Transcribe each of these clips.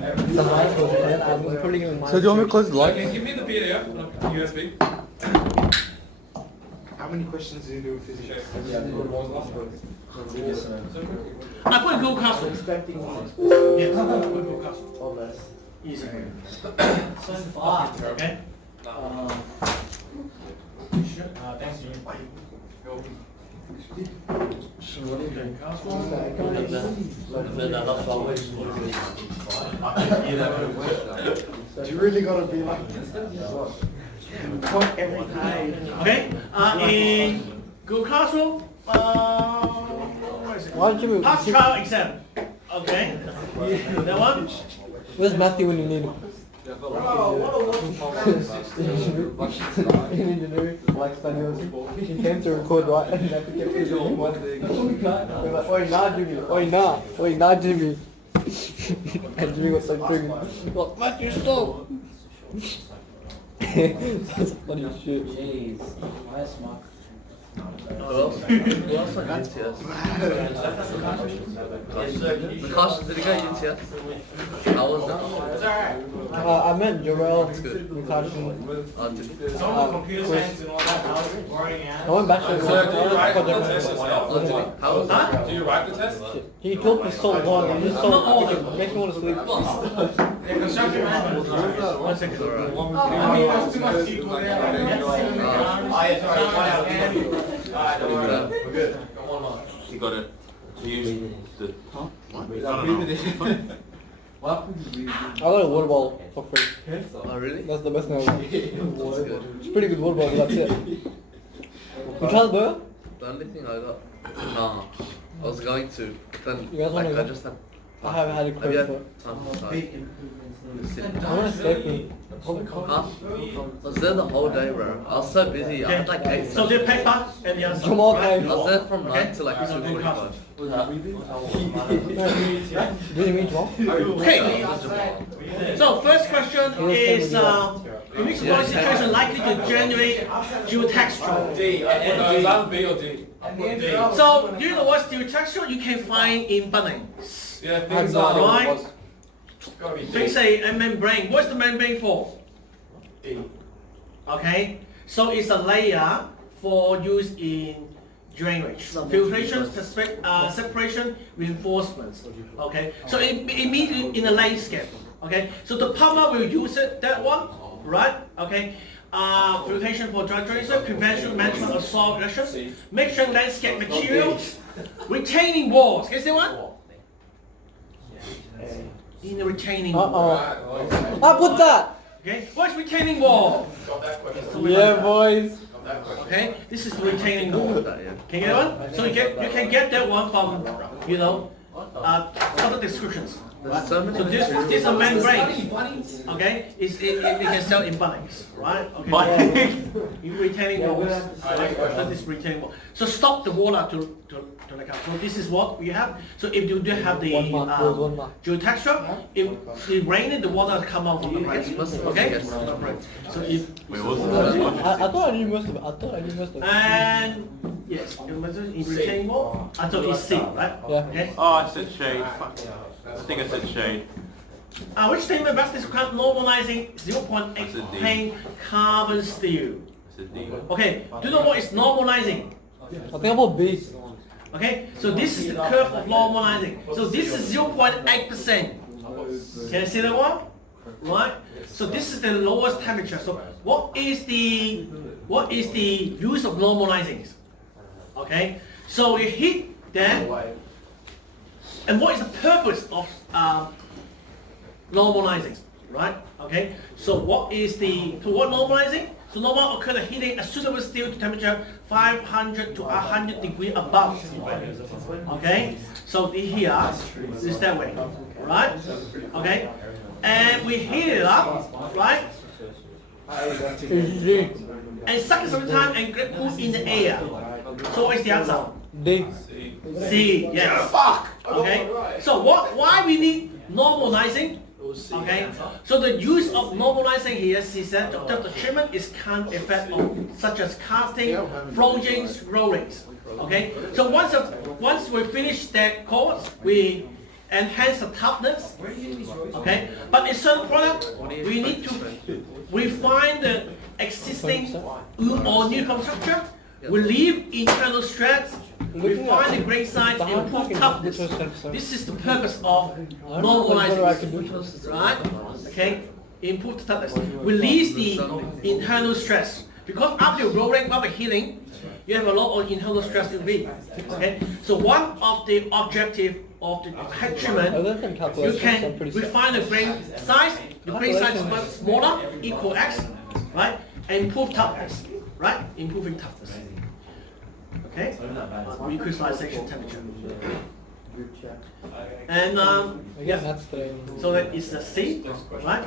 The mic was dead. I'm putting it in my. So do you want me to close the light? Give me the PDF USB. How many questions do you do with physics? I put Google Classroom. Expecting Yes, I put Google Classroom. all this. Easy. So far. Okay. Thanks, Jimmy. Do you really gotta be like this? Point every time. Okay. In Google Classroom, where is it? Why don't you? Past trial exam. Okay. That one. Where's Matthew when you need him? Engineering, like studios. He came to record right, and I think it was one thing. We're like, oi, nah, Jimmy. Oi, nah, Jimmy. And Jimmy was like, like, Matthew, stop. That's funny as shit. Jeez, nice mark. Who else on UTS? Nakash, did he go UTS? How was that? I met Jarrell, Natasha. I went back to So do you write the test yourself? How was that? Do you write the test? He killed me so long, and just so makes me want to sleep. Construction management. One second. I mean, there's too much people there. Alright, don't worry. We're good. Got one more. You got it. You used the... I got a water bottle for free. Oh, really? That's the best thing ever. That's good. It's pretty good water bottle, that's it. You try the burger? The only thing I got... Nah. I was going to, then You guys wanna like, go? I just had... I haven't had a Have you had credit time to for decide? it. I want to escape me. Huh? I was there the whole day, bro. I was so busy. I had like 8 So the paper and the answer. Jamal right? came. I was there from 9 to like Okay. 2:45. Do you mean Jamal? Okay. So first question is, in which body situation likely to generate geotexture? D. Is that B or D? So do you know what's geotexture? You can find in Bunnings. Yeah, I things have no are. idea what Right. it was. Gotta be They D. say a membrane. What's the membrane for? D. Okay. So it's a layer for use in drainage, filtration, separation, reinforcements. Okay. So it means in a landscape. Okay. So the plumber will use it. That one, right? Okay. Filtration for drainage, prevention, management of soil erosion, mixture landscape materials, retaining walls. Can you see one? In the retaining wall. I put that! Okay, what's retaining wall? Got that question. Yeah, boys. Got that question. Okay, this is the retaining wall. That, yeah. Can you get one? So you can get that one from, you know, other descriptions. There's so many So this is a membrane. Okay, it can sell in Bunnings, right? Okay. In retaining walls. That is retaining wall. So stop the water to like out. So this is what we have. So if you do have the One mark, one mark. geotexture, if it rains, the water come out from the pipe. Okay. So if I thought I knew most of it. and yes, in retaining wall, I thought it's C, right? Yeah. Okay. Oh, I said shade. Fuck. I think I said shade. Which statement best describes normalizing 0.8 plane carbon steel? I said D. Okay, do you know what is normalizing? I think I put B. Okay, so this is the curve of normalizing. So this is 0.8%. Can you see that one? Right? So this is the lowest temperature. So what is the use of normalizing? Okay, so we heat that. And what is the purpose of normalizing, right? Okay, so what normalizing? So normal occur the heating a suitable steel to temperature 500 to 100 degrees above. Okay, so here is that way, right? Okay, and we heat it up, right? And suck it some time and get cool in the air. So what's the answer? D. C, yes. Fuck! Okay, so why we need normalizing? Okay, so the use of normalizing here is that the treatment is kind effect of such as casting, flowings, rollings. Okay, so once we finish that course, we enhance the toughness. Okay, but in certain product, we need to refine the existing or new structure, relieve internal stress, refine the grain size, improve toughness. This is the purpose of normalizing, right? Okay, improve the toughness, release the internal stress. Because after rolling, after healing, you have a lot of internal stress to relieve. Okay, so one of the objective of the treatment, you can refine the grain size. The grain size is much smaller, equal X, right? And improve toughness, right? Improving toughness. Okay, recrystallization temperature. And yeah, so that is the C, right?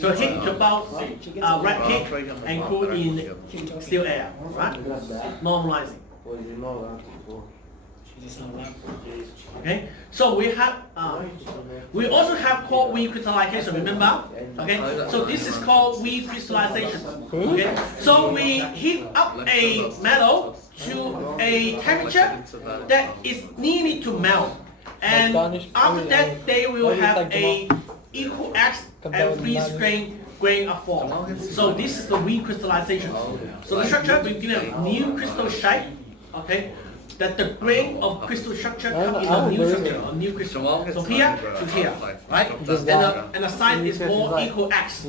So heat about right heat and cool in still air, right? Normalizing. Okay, so we also have called recrystallization. Remember? Okay, so this is called recrystallization. Okay, so we heat up a metal to a temperature that is needed to melt, and after that they will have a equal X and freeze grain are formed. So this is the recrystallization. So the structure will give a new crystal shape. Okay, that the grain of crystal structure comes in a new structure, a new crystal. So here to here, right? And the size is more equal X.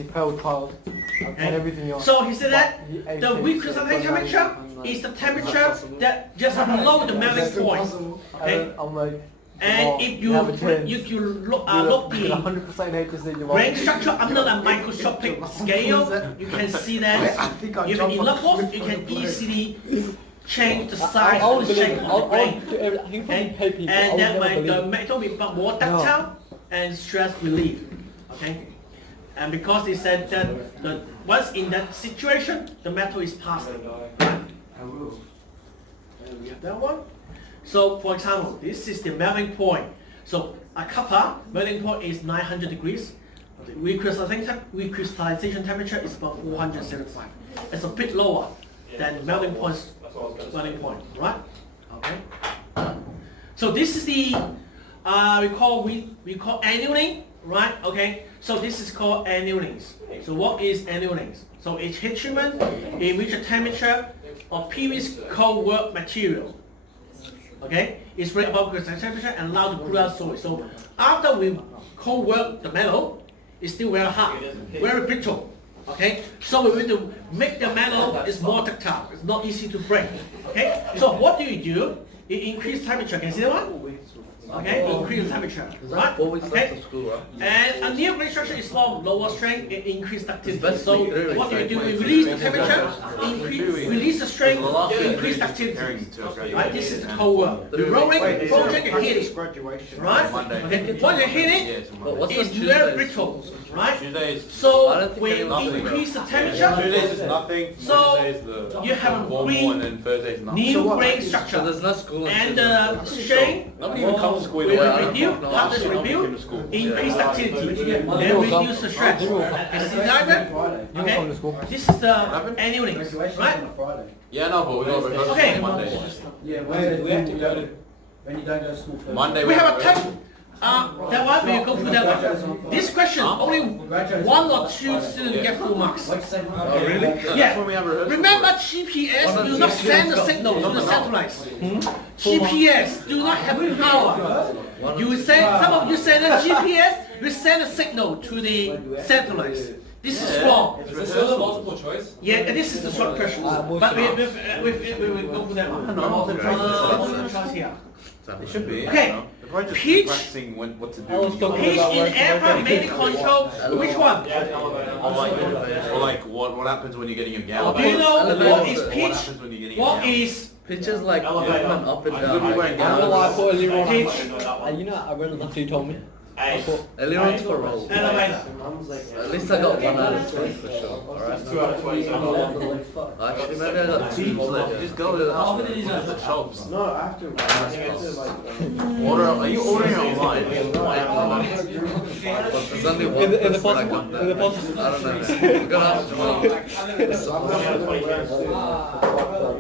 Okay. So he said that the recrystallization temperature is the temperature that just below the melting point. Okay. And if you look the grain structure under the microscopic scale, you can see that if in levels, you can easily change the size or the shape of the grain. And that way the metal will become more ductile and stress relief. Okay? And because they said that once in that situation, the metal is passing. We have that one. So for example, this is the melting point. So a copper melting point is 900 degrees. The recrystallization temperature is about 475. It's a bit lower than melting point, right? Okay. So this is the we call annealing, right? Okay. So this is called annealing. So what is annealing? So it's heat treatment in which the temperature of previous cold work material, okay, is raised above the temperature and allowed to cool out solid. So after we cold work the metal, it's still very hard, very brittle. Okay, so we need to make the metal is more ductile. It's not easy to break. Okay, so what do? You increase temperature. Can you see that one? Okay, increase temperature, right? Okay, and a new grain structure is formed lower strength, it increase ductility. So what do? We release the temperature, release the strength, increase ductility. Right? This is the cold work. The rolling project and heating. Right? Okay. When you heat it, it's very brittle. Right? So we increase the temperature. So you have a new grain structure, and the strain will reduce, hardness rebuild, increase activity, and reduce the stress. Is this diagram? Okay. This is the annealing, right? Yeah, no, but we got rehearsal Okay. Monday. Yeah, when you don't go to school. Monday We have a time. That one we go through that one. This question only 1 or 2 students get full marks. Oh, really? Yeah. Remember GPS do not send the signal to the satellites. GPS do not have power. You send, some of you send a GPS, we send a signal to the satellites. This is wrong. Is this still a multiple choice? Yeah, this is the short question. But we will go through that one. Multiple choice here. It should be. Okay. They're just Peach. practicing what to do. Pitch in aircraft mainly control. Which one? Or like what happens when you're getting a gallon? Do you know what is What pitch? happens when you're getting What a gallon? is Pictures like movement up and Could be wearing down. gallons. pitch? You know, I really love you told me. Ailerons for roll. Elevator. At least I got 1 out of 20 for sure. Alright. 2 out of 20. Actually, maybe I got 2 more. Just go to the shops. No, after Are you ordering online? But there's only one Is it person possible? that got Is that. it possible? I don't know. We're gonna ask Jamal.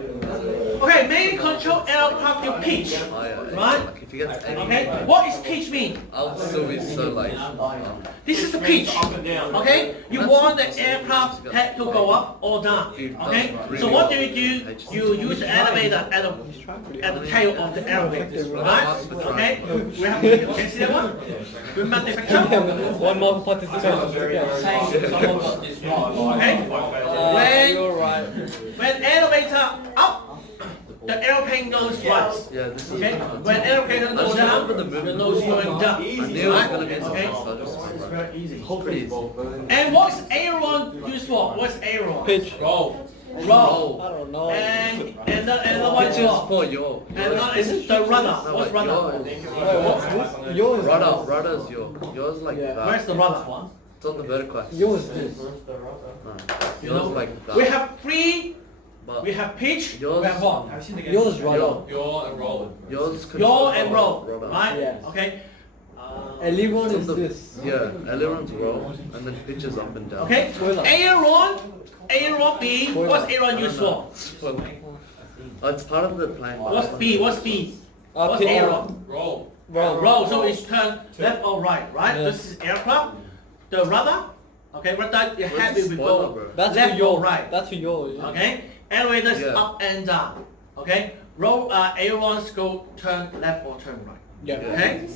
Okay, main control aircraft your pitch, right? Like if you get to any Okay, what is pitch mean? I'll still be so like. This is the pitch. Okay, you want the aircraft head to go up or down. Okay, so what do? You use the elevator at the tail of the airplane, right? Okay, we have can you see that one? Remember the picture? One more participant. Someone got this wrong. Okay, You're right. when elevator up, the airplane goes right. Yeah, this is. Okay, when airplane goes down, the nose going down. I knew it was gonna get Okay, okay. it's very easy. Hopefully. And what's aileron used for? What's aileron? Pitch. Roll. I don't know. And the one Pitch is for yo. And is the rudder. What's rudder? Wait, what's this? Yours. Rudder's yours like that. Where's the rudder? It's on the vertical axis. Yours is this. No. Yours like that. We have three. But We have pitch. yours- We have what? Yours right Yo. on. You're and rolling. Yours Yaw and roll. Rudder. Right? Yes. Okay. Aileron It's on is the- this. Yeah, ailerons roll and then pitches up and down. Okay. Aileron B. What's aileron used for? Oh, it's part of the plane. What's B? What's B? What's pitch. aileron? Roll. Roll. So it's turn left or right. Right? Yeah. This is aircraft. The rudder. Okay. Rudder. Your head Where's will the be spoiler, go bro? That's for left or yours. right. That's for yours. Yeah. Okay. Elevators Yeah. up and down. Okay. Roll. Ailerons go turn left or turn right. Yeah. Okay.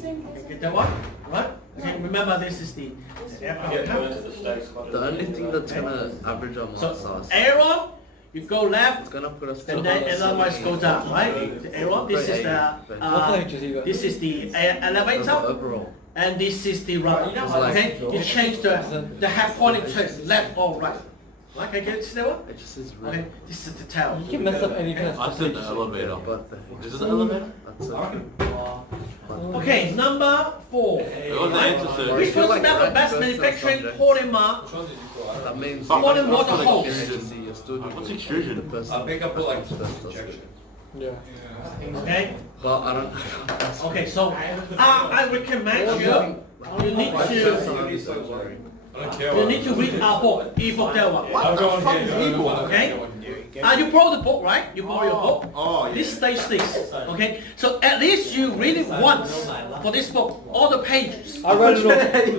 Get that one. Right. Okay. Remember this is the aircraft. The only thing that's gonna average our So size. aileron, you go left, It's gonna put us and then otherwise go down, right? The aileron. This is this is the elevator, overall. and this is the rudder. Okay, you change the head pointing to left or right. Right? Can you see that one? It just is Okay, really. this is the tail. You can mess up any kind I of said the elevator. But Is this an elevator? that's it. Okay, number 4. What's the answer, sir? Which feel was like about the right best person or manufacturing subject. polymer? That means Fuck, What in that's water not hole? extrusion. you're still doing What's the extrusion? person. I think I put like First, that's good. injection. Yeah. Okay. But I don't. Okay, so I recommend you need to. I don't care. You need to read our book, e-book that one. What the fuck is e-book? Okay? You borrow the book, right? You borrow your book. Oh, yeah. This stage 6. Okay? So at least you read it once for this book, all the pages. I read it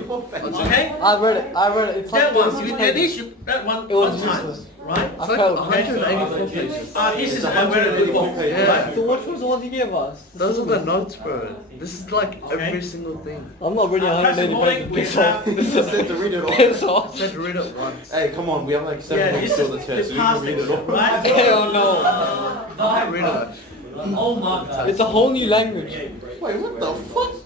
all. Okay? I read it. It's That like one, at least you that one It was one time. useless. Right? It's like felt- 184 pages. This is a very good book. Yeah. Right? So which was the one you gave us? Those are the notes, bro. This is like Okay. every single thing. I'm not reading First 180 morning, we pages. Piss off. have- This is said to read it all. Piss I off. said read it once. Hey, come on, we have like 7 Yeah, minutes this till is the test, so the you can read past, it all. right? Hell no. I read it. Oh my god. It's a whole new language. Wait, what the fuck?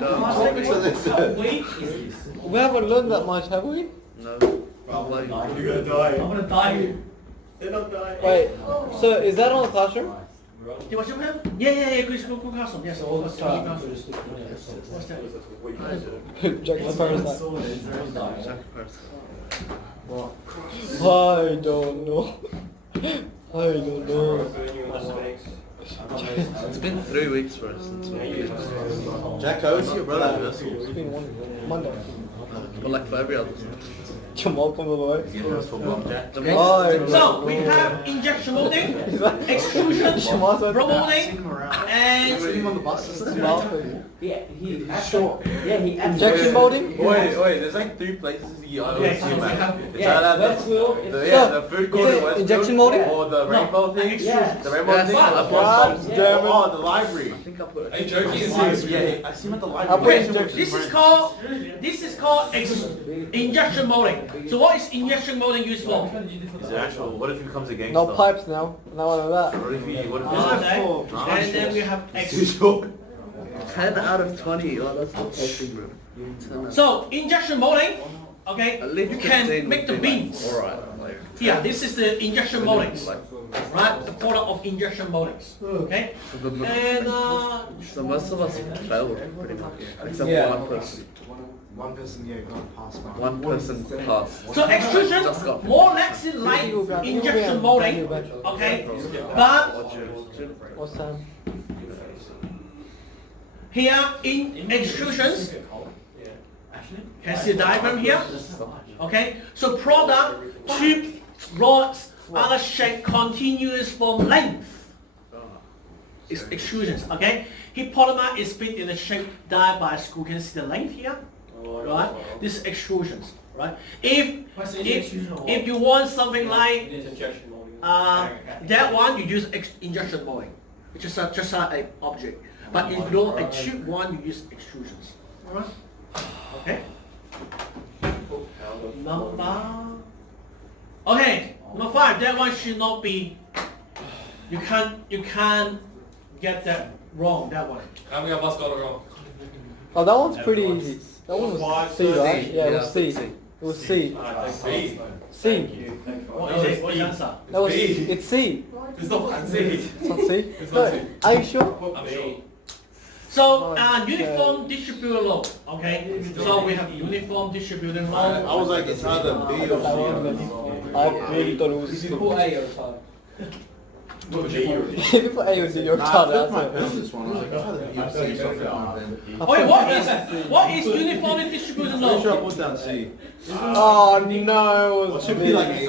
Dumb. Topics are this? Wait, is this? We haven't learned that much, have we? No. Like, You're gonna die. I'm gonna die. They don't die. Wait. So is that on the classroom? You watch them have? Yeah. Good classroom. Yes, all the classroom. What's that? Jack the parasite. Jack Person. I don't know. I don't know. It's been 3 weeks for us since we Jacko, it's your brother. It's been one Monday. But like for every other Jamal from the way. So we have injection molding, extrusion, blow molding, and on the bus. Yeah, he short. Yeah, he Injection molding? Wait, there's like 3 places you Okay, so we at. have- It's yeah, either Westfield. the food court is in it Westfield, injection molding? or the rainbow thing. Yeah. The rainbow Yes, thing. I or bought the- German. Oh, the library. I think I put Are you it. joking? Yeah, I see him at the I library. put injection. this is called injection molding. So what is injection molding used for? Is it actual? What if he becomes a gangster? No pipes now. Now I know that. What if he? What if Okay. he's And then we have too short? 10 out of 20. Oh, that's not actually, bro. 10 out. so injection molding. Okay, At least you 15 can make the would be like, beams. Alright, like. Yeah, this is the injection moldings, Like, right? The product of injection moldings. Okay, and so most of us failed pretty much, except Yeah. one person. One person, yeah, got passed by. One person passed. so extrusion Just got more less like injection molding. Okay, but What's that? here in extrusions, can you see the diagram here? Okay, so product, tube, rods, other shape continuous from length. extrusions. Okay, heat polymer is split in a shape die by a screw. You can see the length here, right? This is extrusions, right? If you want something like that one, you use injection molding, which is just an object. But if you don't achieve one, you use extrusions. All right? Okay. Number 5. That one should not be. You can't get that wrong. That one. How many of us got it wrong? Oh, that one's pretty easy. That one was C, right? Yeah, it was C. It was C. C. C. What is it? What's the answer? That was. It's C. It's not C. It's not C. It's not C. Are you sure? I'm sure. So uniform distributed load. Okay. So we have uniform distributed load. I was like, it's either B or C. I really thought it was If C. you put A or side. If you put A, it was in your Nah, card. that's my That's pen, this one. I was like, it's either B or C, so I put my pen. Wait, what is uniformly distributed Pretty sure I load? put down C. Oh no, it was Should B. be like A. It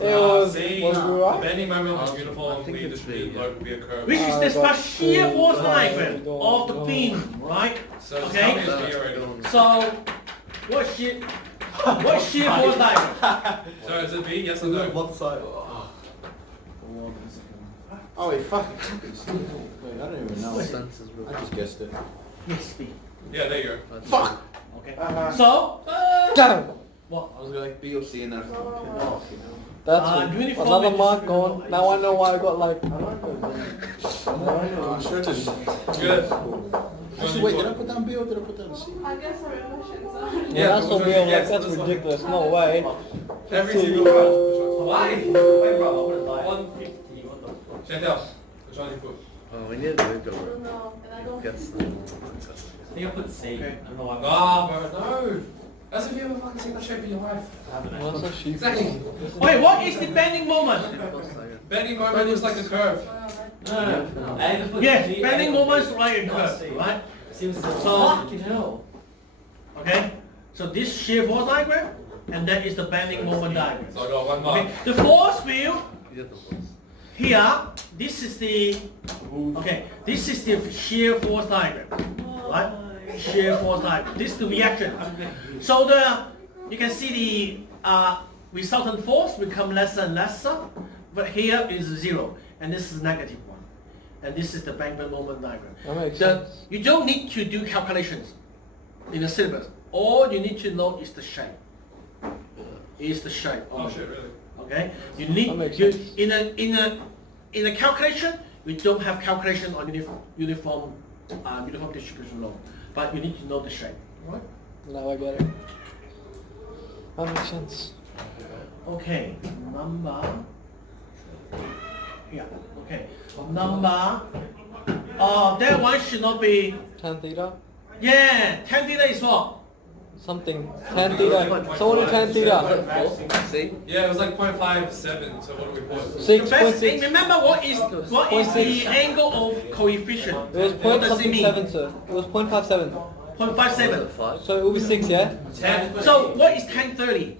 was. C. Was we right? Bending moment of uniformly distributed load would be a curve. Which is the special shear force diagram of the beam, right? So tell me Okay. it's B already. So what shear force diagram? So is it B? Yes or no? One side. Oh wait, fuck. Wait, I don't even know. I just guessed it. Yes, B. Yeah, there you go. Fuck! Okay. So Damn. what? I was going like B or C and then I thought, okay. That's it. uniform Another and mark distributed gone. Now I know why I got like. Oh, sure it is. Good. Actually, wait, did I put down B or did I put down C? I guess our emotions Yeah, that's what which we one are you like. guess? That's This one. ridiculous. No way. Every C. single one. Why? Wait, bro, I would have died. 150, what the fuck? Chantel, which one you put? Oh, we need to go. I don't know, and I don't Guess. I think I put C. I don't know why. Ah, bro, no. As if you ever fucking seen that shape in your life. What's a sheep? Exactly. Wait, what is the bending moment? Bending moment is like a curve. No. I had to put Yes, G, bending I had to moment is put like a not curve, C. right? Seems so So- fucking hell. Okay. So this shear force diagram, and that is the bending moment diagram. So I got one mark. Okay. The force field You get the force. here. This is the. Okay. This is the shear force diagram, right? Shear force diagram. This is the reaction. So you can see the resultant force become lesser and lesser, but here is 0, and this is negative 1, and this is the bending moment diagram. That makes So sense. you don't need to do calculations in the syllabus. All you need to know is the shape. Is the shape. Oh shit, really? Okay. You That need makes you sense. in a calculation. We don't have calculation on uniform distribution law, but you need to know the shape. Right? Now I get it. That makes sense. Okay. Number. Yeah. Okay. Number. That one should not be. Tan theta. Yeah. Tan theta is what? Something. Tan theta. Someone do tan theta. See? Yeah, it was like 0.57, so what do we put? 6.6. Remember what is the 0.6. angle of coefficient? It was What point does it something mean? 7, sir. It was 0.57. 0.57. 5. So it will be 6, yeah? 10. So what is 1030?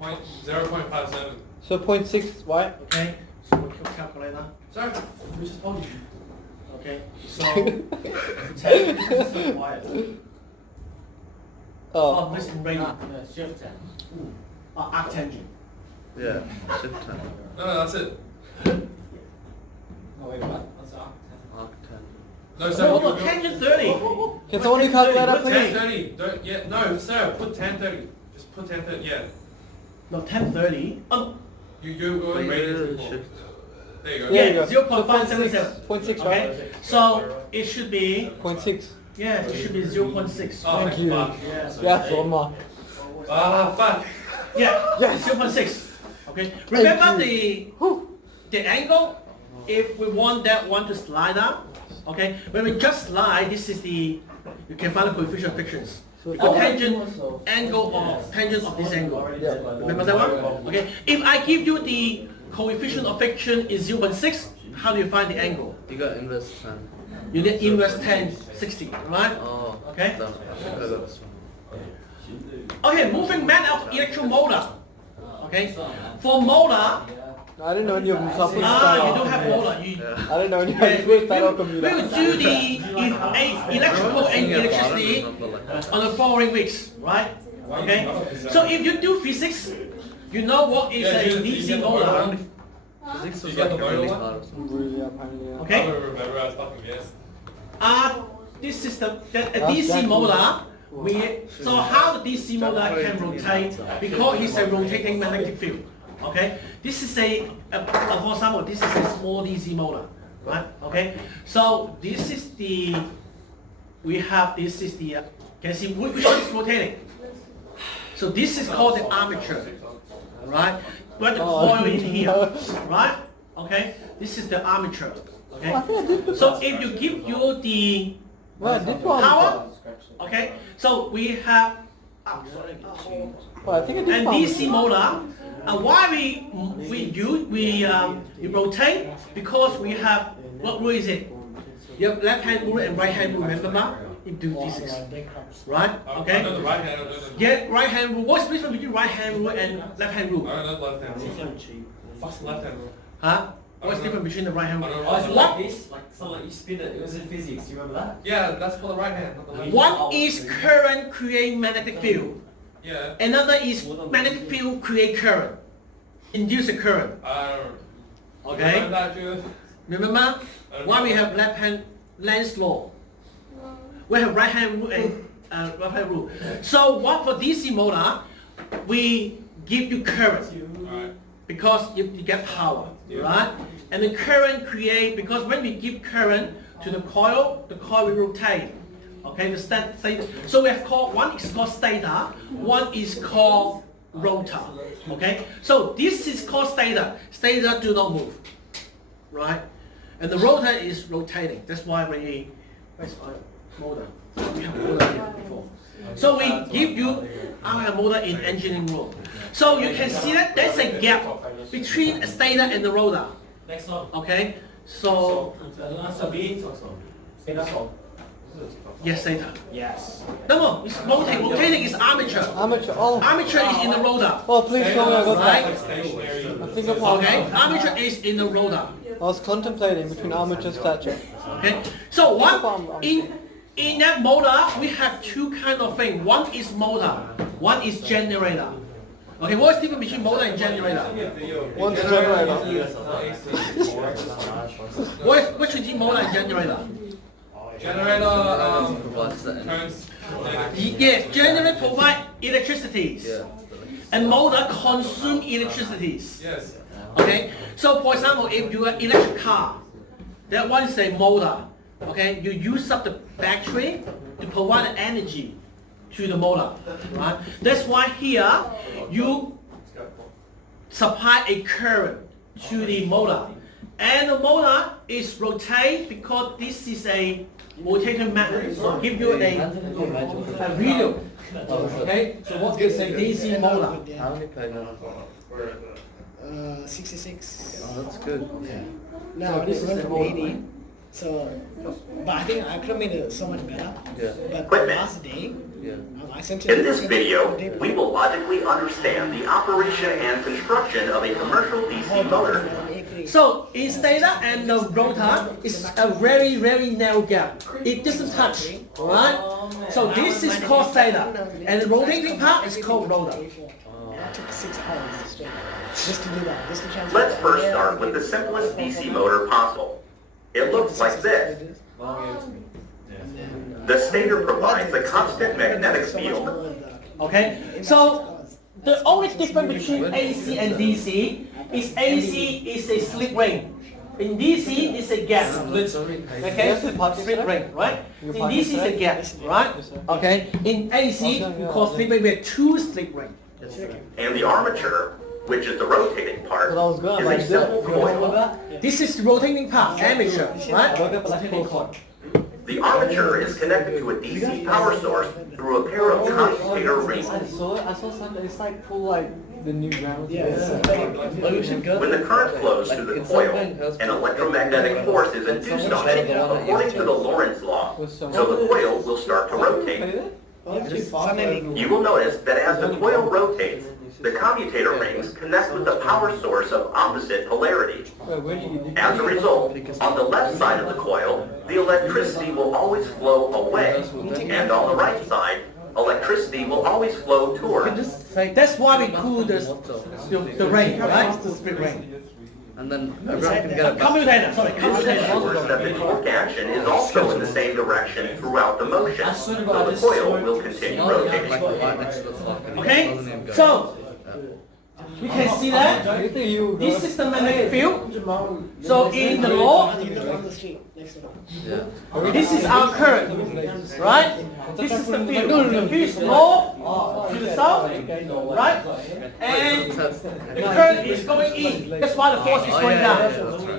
0.57. So 0.6, right? Okay. So we can calculate that. Sorry, we just told you. Okay. So 10 is so quiet. oh, Oh. this is radian. No, shift 10. Arctangent. Yeah, shift 10. No, that's it. Oh, wait, what? What's that? Arc 10. No, Oh, sir. hold on, tangent 30. Can someone do calculator, What's please? 1030. Don't, yeah, no, sir, put 1030. Just put 1030, yeah. No, 1030. You already rated it before. Shift. There you go. Yeah, you Yeah, go. 0.577. 0.6, Okay. right? So it should be, 0.6. yeah, it should be 0.6. Oh, Thank you. fuck. Yes. Yeah, that's one mark. Ah, fuck. Yeah, Yes. 0.6. Okay. Remember Whew. the angle? If we want that one to slide out, okay, when we just slide, this is the, you can find the coefficient of frictions. The tangent angle of tangent of this angle. Yeah. Remember that one? Okay. If I give you the coefficient of friction is 0.6, how do you find the angle? You got inverse 10. You need inverse 10, 60, right? Oh, Okay. I think I got this one. Okay, moving man of electromotor. Okay. For motor, I didn't know any of them. So I put You don't have motor. You, I didn't know any of yeah, them. we Computer. will do the electrical and electricity on the following weeks, right? Okay. So if you do physics, you know what is a DC motor. Physics was You got like the really motor hard or something. Really, apparently, yeah. I Okay. don't remember, I was fucking guessed. This is a DC motor. So how the DC motor can rotate because it's a rotating magnetic field. Okay, this is for example, this is a small DC motor, right? Okay, so this is the this is the can you see which one is rotating? So this is called the armature, right? Where the coil in here, right? Okay, this is the armature. Okay, so if you give you the power, okay, so we have and DC motor. And why we rotate? Because we have what rule is it? You have left hand rule and right hand rule. Remember? You do physics, right? Okay. I know the right hand, I know the Yeah, right hand rule. What's the difference between right hand rule and left hand rule? I know the left hand rule. What's the left hand rule? Huh? What's the difference between the right hand rule? Oh, it's like this, like so like you spin it. It was in physics. You remember that? Yeah, that's for the right hand, not the left. One is current create magnetic field. Yeah. Another is magnetic field create current, induce a current. I don't Okay. remember that, Julius? Remember why we have left hand Lenz's law? We have right hand rule and left hand rule. So what for DC motor, we give you current Alright. because you get power, right? And the current create because when we give current to the coil will rotate. Okay, the state. So we have called one is called stator, one is called rotor. Okay, so this is called stator. Stator do not move, right? And the rotor is rotating. That's why when where's our motor? We have motor here before. So we give you our motor in engineering room. So you can see that there's a gap between a stator and the rotor. Next one. Okay, so The last beat also. Stator. yes, stator. Yes. No, it's rotating. Rotating is armature. Armature. Oh. Armature is in the rotor. Oh, please show me. I got Right? that. Stationary. I think I'm Okay, armature is in the rotor. I was contemplating between armature and stature. Okay, so what in that motor we have two kind of things. One is motor, one is generator. Okay, what's the difference between motor and generator? One's generator. Which is motor and generator? Generator, Provides the energy. turns. Yes, generator provide electricities, Yeah. and motor consume electricities. Yes. Okay, so for example, if you have electric car, that one is a motor. Okay, you use up the battery to provide the energy to the motor, right? That's why here you supply a current to the motor, and the motor is rotate because this is a rotating magnet. So give you a video. Okay, so what is a DC motor? How many pay now? 66. Oh, that's good. Now this this is is the from motor. 80. So, but I think I could have made it so much better. Yeah. But the last day, Yeah. I sent In this video, we will logically understand the operation and construction of a commercial DC motor. So in stator and the rotor is a very, very narrow gap. It doesn't touch, right? So this is called stator, and the rotating part is called rotor. That took 6 hours straight. Just to do that. Just to change Let's first start with the simplest DC motor possible. It looks like this. The stator provides a constant magnetic field. Okay, so the only difference between AC and DC is AC is a slip ring. In DC, it's a gas. Okay, slip ring, right? In DC, it's a gas, right? Okay, in AC, we call slip ring with 2 slip rings. And the armature, which is the rotating part, But I was gonna like is a simple this. coil. This is the rotating part, armature, right? Rotating coil. The armature is connected to a DC power source through a pair of commutator rings. I saw something. It's like full like the new ground. When the current flows through the coil, an electromagnetic force is induced on it according to the Lorentz law. So the coil will start to rotate. You will notice that as the coil rotates, the commutator rings connect with the power source of opposite polarity. As a result, on the left side of the coil, the electricity will always flow away, and on the right side, electricity will always flow toward. That's why we cool the ring, right? The split ring. And then everyone can get it back. Commutator, sorry, This commutator. ensures that the torque action is also in the same direction throughout the motion, so the coil will continue rotating. Like right next to the clock. And Okay, it doesn't even go. so you can see that this is the magnetic field. So in the law, On the street next to them. Yeah. this is our current, right? This is the field. The field is north to the south, right? And the current is going in. That's why the force is going down.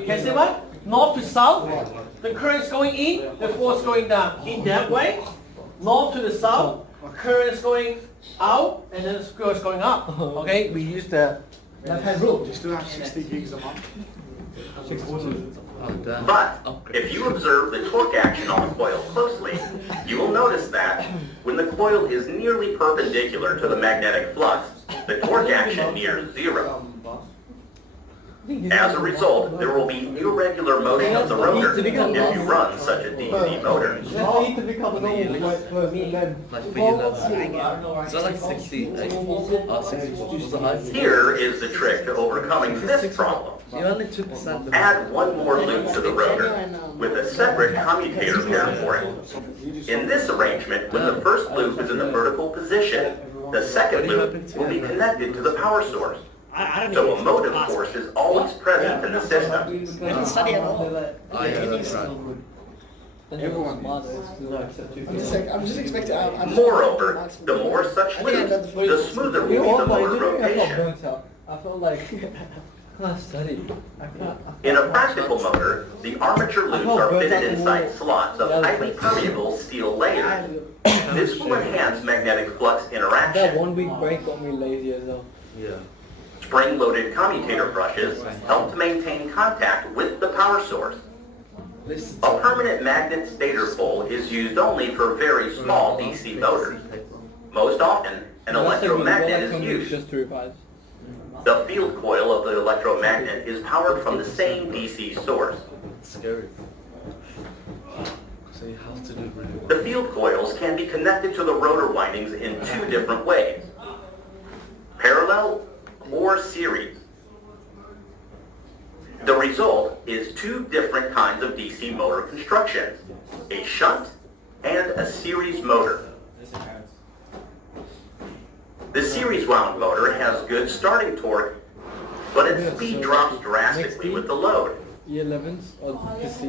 Can you see what? North to south, the current is going in, the force going down. In that way, north to the south, current is going out, and then the screw is going up. Okay, we use the left-hand rule. You still have 60 gigs a month. Oh, damn. But if you observe the torque action on the coil closely, you will notice that when the coil is nearly perpendicular to the magnetic flux, the torque action nears zero. As a result, there will be irregular motion of the rotor if you run such a DC motor. Like for you, is that like 68? Oh, 64. Was it high? Here is the trick to overcoming this problem. You only 2%. Add one more loop to the rotor with a separate commutator pair for it. In this arrangement, when the first loop is in the vertical position, the second loop will be connected to the power source. So a motive force is always present in the system. I didn't study at all. Oh, yeah, that's right. I'm just expecting. Moreover, the more such loops, the smoother will be the motor rotation. I felt like I studied. In a practical motor, the armature loops are fitted inside slots of highly permeable steel layers. This will enhance magnetic flux That interaction. 1 week break got me lazy as well. Yeah. Spring-loaded commutator brushes help to maintain contact with the power source. A permanent magnet stator pole is used only for very small DC motors. Most often, an electromagnet is used. Just to revise. The field coil of the electromagnet is powered from the same DC source. It's scary. So you have to do it really well. The field coils can be connected to the rotor windings in two different ways: parallel or series. The result is two different kinds of DC motor constructions: a shunt and a series motor. The series wound motor has good starting torque, but its speed drops drastically with the load. Year 11s or HC.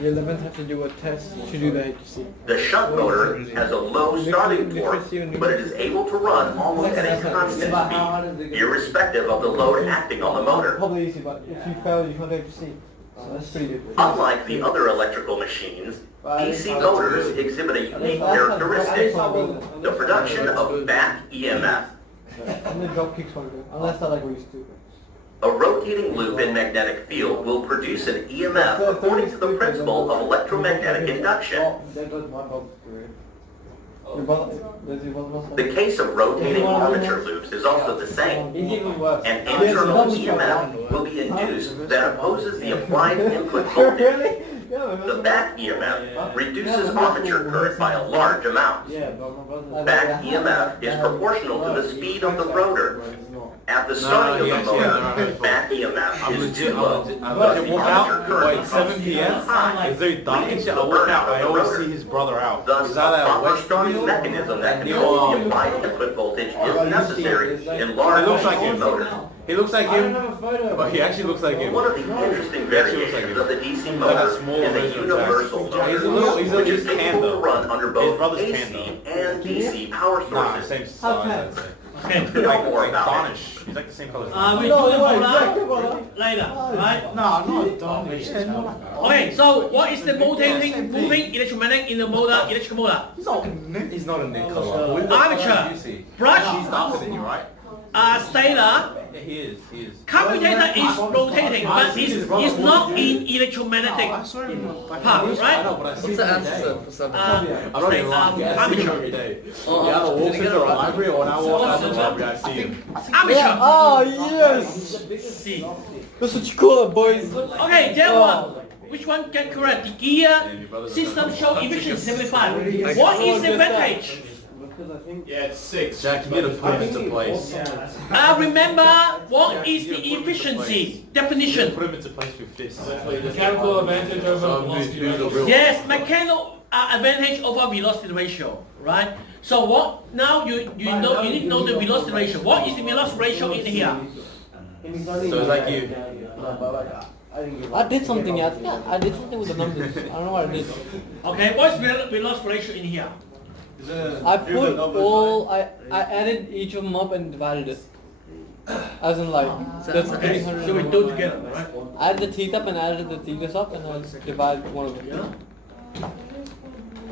Year 11s have to do a test to do the HC. The shunt motor has a low starting torque, but it is able to run almost at a constant speed, irrespective of the load acting on the motor. Probably easy, but if you fail, you can't HC. So that's pretty good. Unlike the other electrical machines, DC motors exhibit a unique characteristic: the production of back EMF. And the drop kicks won't go, unless I like what used to. A rotating loop in magnetic field will produce an EMF according to the principle of electromagnetic induction. The case of rotating armature loops is also the same. An internal EMF will be induced that opposes the applied input voltage. The back EMF reduces armature current by a large amount. Back EMF is proportional to the speed of the rotor. At the starting of the motor, back EMF is too low, but the armature current becomes too high, leading to the burnout of the rotor. brother out. Thus, a proper starting mechanism that controls the applied input voltage is necessary in large DC motors. He looks like him, but he actually looks like him. One of the interesting variations of the DC motor is a universal motor, He's which is tan capable to though. run under His both brother's AC tan though. and DC power Nah, sources. same size, I'd say. Okay. Know more Like about it. Donish. He's like the same color. We do the motor later, right? No, not Donish. Okay, so what is the moving electromagnet in the electrical motor? He's not a Nick color. Armature, brush, He's darker than you, right? stator, Yeah, he is. commutator is rotating, but it's not in electromagnetic I saw him back part, in the right? I know, but I see What's the him answer today. for something? I'm not even lying. Yeah, I see him every day. Oh, Yeah, I walk did you into get the it right? library, or when I walk out of the library, I see him. Armature. Oh yes! See. That's what you call it, boys. Okay, that one. Which one get correct? The gear system show efficiency 75. What is the advantage? Yeah, it's 6. Jack, you get to put him into place. Remember, what is the efficiency definition? Put him into place with fists. Mechanical advantage over velocity ratio. Yes, mechanical advantage over velocity ratio, right? So what? Now you know you need to know the velocity ratio. What is the velocity ratio in here? So it's like you. I did something. I think I did something with the numbers. I don't know what I did. Okay, what's velocity ratio in here? I put all. I added each of them up and divided it. As in like that's Okay, 300. so we do it together, right? I added the theta up and added the thetas up and I divided one of them. Yeah.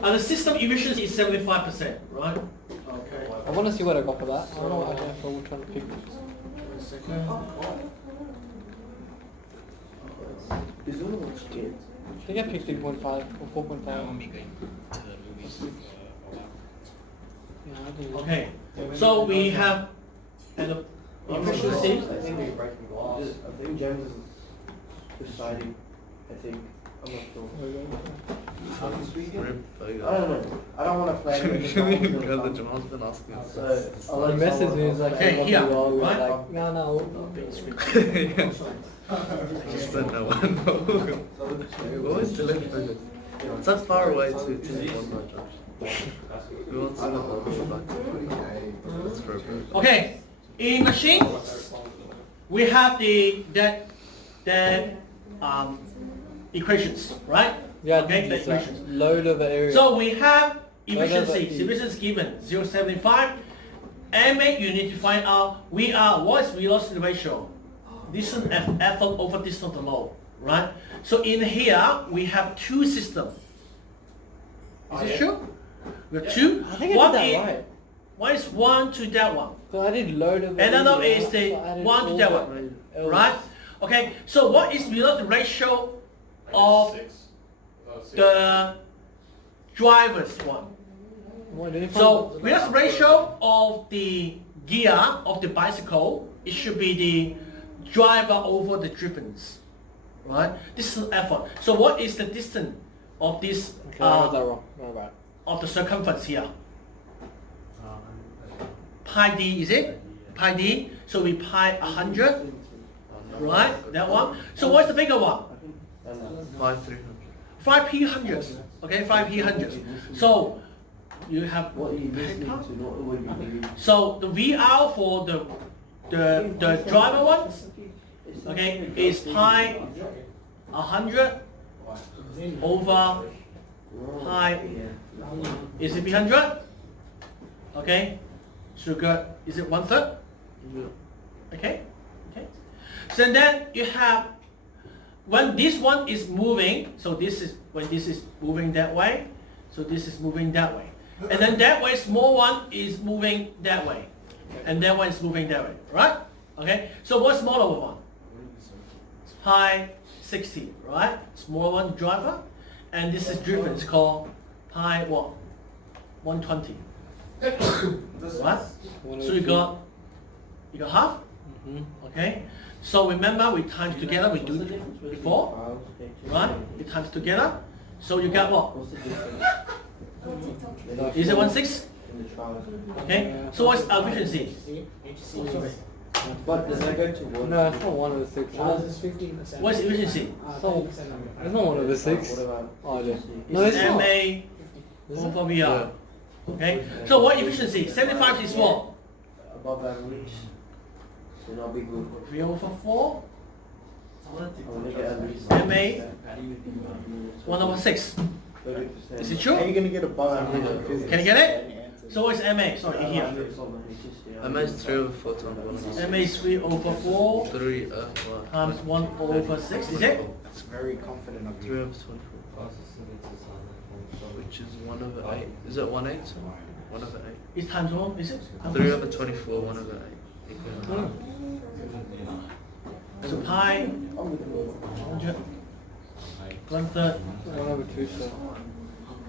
And the system efficiency is 75%, right? Okay. I want to see what I got for that. I don't know what I got for which one to pick. I think I picked 3.5 or 4.5. Yeah, I think. Okay. So we have an efficiency. I think James is deciding. I think. I'm not sure. I don't know. I don't want to play. Because Jamal's been asking us. The message is like, Okay, I here, love you all. We're right? like, no. Just said no one. What was the left focus? It's that far away to one Josh. We want to know That's for a bit. Okay. In machine, we have the equations, right? Yeah, Okay, the it's like equations. load of the area. So we have Load of the- efficiency. Efficiency given 0.75. MA, you need to find out what is velocity ratio? Distance effort over distance load, right? So in here we have two systems. Is it true? We have two. I think I One did that is right. one is one to that one. So I did load of the Another area, is the so I added one to all that the one, L's. right? Okay. So what is velocity ratio of 6. the driver's one? What did you find? So velocity ratio of the gear of the bicycle, it should be the driver over the drivens, right? This is effort. So what is the distance of this Okay, I got that wrong. Not about it. of the circumference here? Pi d, is it? Pi d. So we pi 100, right? That one. So what's the bigger one? 5,300. 5p hundreds. Okay, 5p hundreds. So you have so the VR for the driver one, okay, is pi 100 over pi, is it 100? Okay, sugar, is it 1/3? Okay, okay. So then you have, when this one is moving, so this is, when this is moving that way, so this is moving that way. And then that way, small one is moving that way. And that one is moving that way, right? Okay, so what's smaller one? Pi 60, right? Small one, driver. And this is driven, it's called pi what? 120. Right? So you got half? Okay. So remember, we times together, we do it before, right? We times together. So you got what? Is it 1/6? Okay. So what's our efficiency? But does that go to one? No, it's not one of the six. What's efficiency? It's not one of the six. What about? Oh, yeah. No, It's it's not. MA over VR. Okay. So what efficiency? 75 is what? Above average. So not be good. 3 over 4. I want to get at least MA 1 over 6. 30%. Is it true? How are you going to get above average in physics? Can you get it? So what's MA? Sorry, in here. MA is 3 over 4 times 1. MA is 3 over 4 3 times 1 over 6. Is it? It's very confident of 3 over 24. Which is 1 over 8. Is it 1/8? 1 over 8. It's times 1, is it? 3 over 24, 1 over So pi 100 1/3. 1/2, so.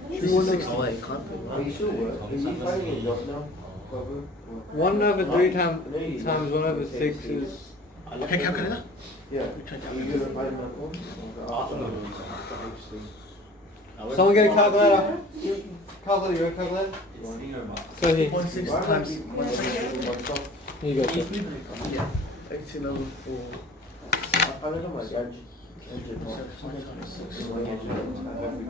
Oh wait, you can't put Are you still work? Are you finding a job now? 1/3 times 1/6 is. Okay, calculator. Yeah. Are you gonna find another one? Someone get a calculator. Calculator, you got a calculator? So here. 1/6 times Here you go. Sir. Yeah. 18 over 4. I don't know my badge.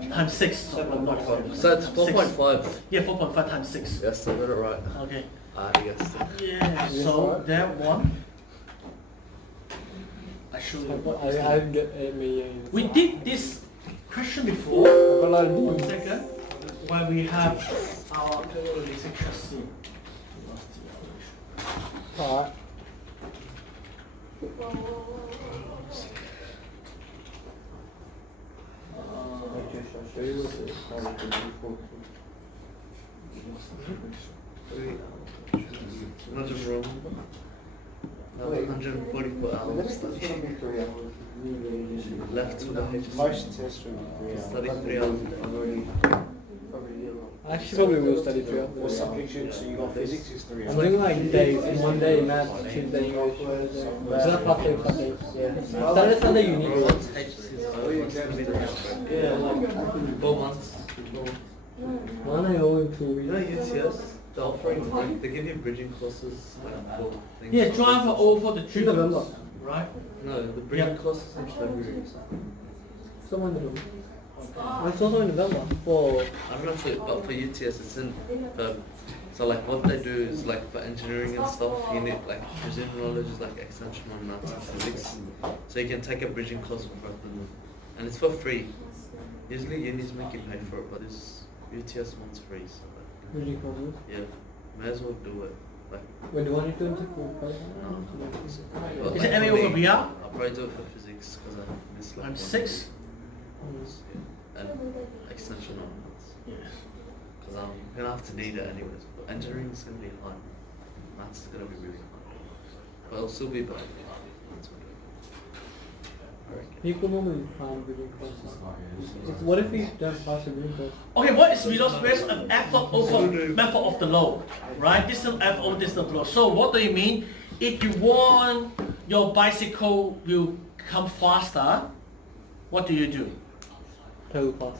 times 6. So not 4. So it's 4.5. Yeah, 4.5 times 6. Yes, I got it right. Okay. Yes. Yeah, so that one. I show you what is I that. didn't get a million. We did this question before. I've got a lot of One D's. second. When we have our section C. Alright. Not just wrong. No, 144 hours left to the HSC. Most tests will be 3 hours. Study 3 hours a day. I've already I actually probably will study 3 What hours. subjects you, so you got physics is 3 I'm hours. doing like days, Monday, math, Tuesday, English, Wednesday. It's not 5 days, 5 days. Saturday, Sunday you need Bro, to. once HSC is over, it's gonna be the rest, bro. Yeah, like 4 months. Why am I going to You know read? UTS, they're offering, they give you bridging courses for things. Yeah, drive over the November. trip. Right? No, the bridging courses in February. Someone in November. I saw someone in November. For I'm not sure, but for UTS it's in Feb. So like what they do is like for engineering and stuff, you need like presumed knowledge is like extension on maths and physics. So you can take a bridging course for both of them. And it's for free. Usually unis make you pay for it, but this UTS one's free, so like, reading courses. yeah, may as well do it. Like, When do you want to do it? no, Is it any over VR? I'll probably do it for physics because I miss like I'm one 6. and extension on maths. Yes. Because I'm gonna have to need it anyways. But engineering is gonna be hard. Maths is gonna be really hard. But it'll still be better. That's what I reckon. People normally find reading courses. What if we don't pass a reading course? Okay, what is resource based on effort over method of the load? Right? Distance F over distance load. So what do you mean? If you want your bicycle will come faster, what do you do? Total pass.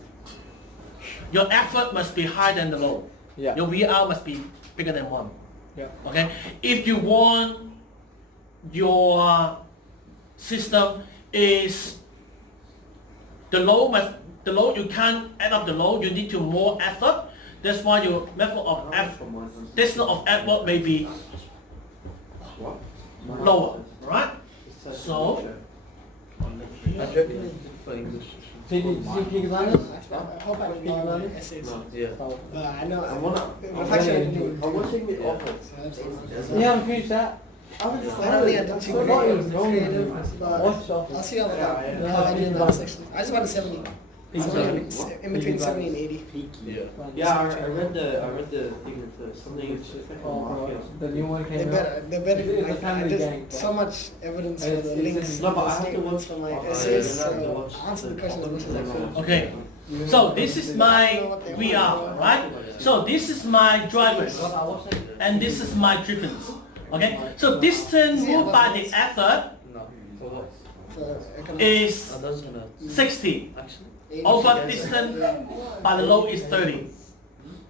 Your effort must be higher than the load. Yeah. Your VR must be bigger than 1. Yeah. Okay? If you want your system is the load you can't add up the load, you need to more effort. That's why your method of distance of effort may be lower, right? So I'm joking for English. Did you see Peaky Blinders? I hope I don't know my essays. Yeah. But I know. I wanna. Well, actually, I didn't do I want to take it Yeah. off it. so that's it. Yeah, I'm finished that. I don't think I did too I thought it great. was It's going creative, to but Watch off. I'll see how Yeah. how I did in that section. I just got a 70. Peaky So Blinders. in between 70 and 80. Yeah. Yeah, I read the thing with something. It's just like a Oh, mafia. the new one They came out. better. They better. It's a Like, family there's gang. so much evidence for It's- the it's links, in- No, but the I have to statements watch. from my yeah, essays. I have to So watch answer the question as much as I can. okay. So this is my VR, right? So this is my drivers, and this is my drippings. Okay. So distance moved by the effort No. For what? So I can- is That doesn't matter. 60. Actually. 80. Over distance by the load is 30.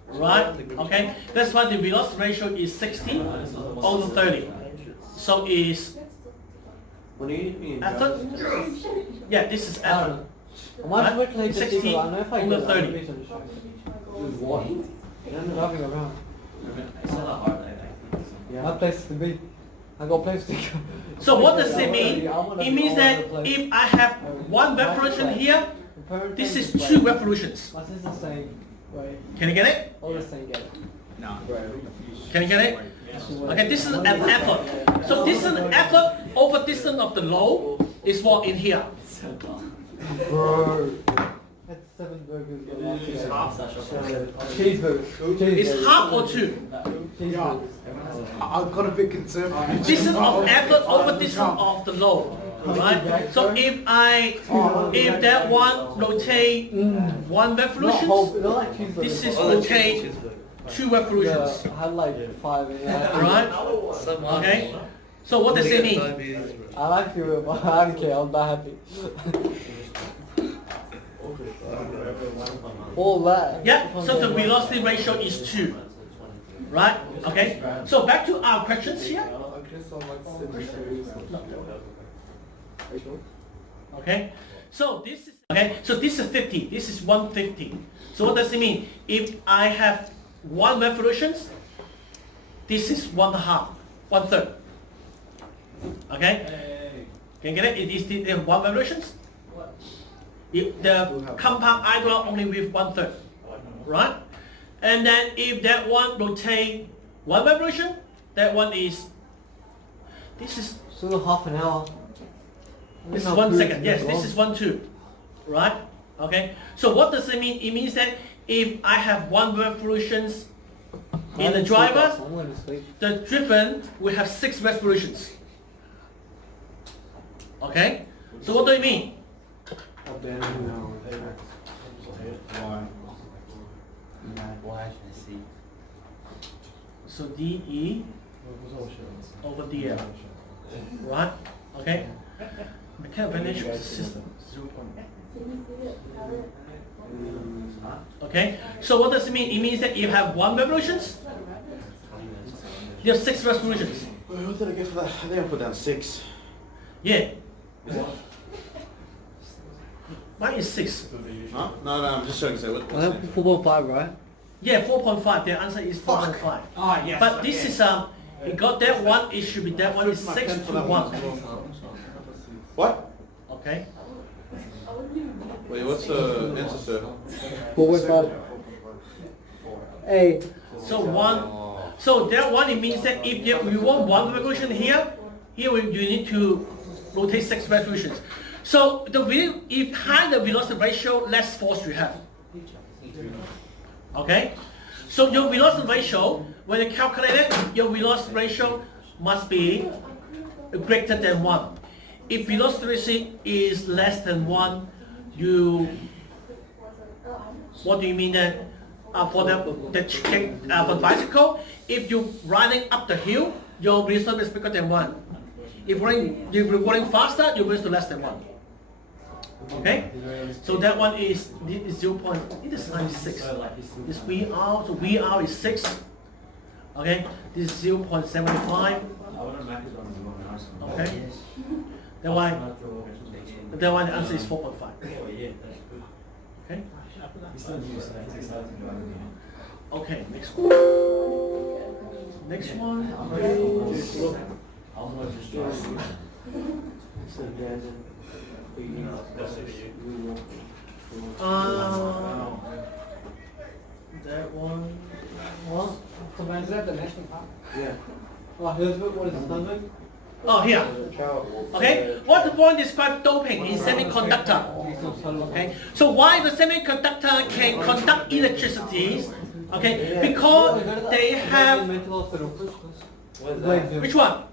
Right? Okay? That's why the velocity ratio is 60 over 30. So is When you need effort? Yeah, this is effort. I might just wait till I get 60 I know if I over get 30. it, I'll be driving around. It's not that hard, I think. My place to be. I got place to go. So what does it mean? It means that if I have one revolution here, this is 2 revolutions. My sister's saying, wait, Can you get it? all the same get it. No. Can you get it? Okay, this is an effort. So this is an effort over distance of the load is what in here. Bro. That's 7 burgers. It's half that. Cheeseburgers. It's half or 2. Cheeseburgers. I've got a bit concerned. Distance of effort over distance of the load. Right? So if that one rotate 1 revolution, this is rotate 2 revolutions. I had like 5 in there. Right? Okay? So what does it mean? I like you, but I don't care, I'm not happy. All that. Yeah, so the velocity ratio is 2. Right? Okay? So back to our questions here. Okay? So this is 50. This is 150. So what does it mean? If I have 1 revolutions, this is 1/2, 1/3. Okay? Can you get it? It is the 1 revolutions. If the compound idler only with 1/3, right? And then if that one rotate 1 revolution, that one is. This is. So half an hour. This is 1 second. Yes, this is 1, 2, right? Okay. So what does it mean? It means that if I have 1 revolutions in the driver, the driven will have 6 revolutions. Okay. So what do you mean? So dE over dL, right? Okay. Mechanical ventilation of the system 0. Okay. So what does it mean? It means that you have 1 revolutions, you have 6 revolutions. What did I get for that? I think I put down 6. Yeah. Mine is 6. Huh? No, I'm just trying to say what. 4.5, right? Yeah, 4.5. The answer is 4.5. Ah, yes. But this is you got that one. It should be that one is 6 to 1. What? Okay. Wait, what's the answer, sir? 4.5. Hey. So 1. So that one it means that if you want 1 revolution here you need to rotate 6 revolutions. So if higher the velocity ratio, less force you have. Okay? So your velocity ratio, when you calculate it, your velocity ratio must be greater than 1. If velocity is less than 1, what do you mean then? For the bicycle, if you're riding up the hill, your velocity is bigger than 1. If you're running faster, your velocity is less than 1. Okay, so that one is 0. It is times 6. This VR, so VR is 6. Okay, this is 0.75. Okay, that one the answer is 4.5. Okay. Okay, next one. Next one that one. What? Is that the national park? Yeah. Oh, here's what is this number? Oh, here. Okay. What the point describes doping in semiconductor? Okay. So why the semiconductor can conduct electricity? Okay. Because they have. Which one?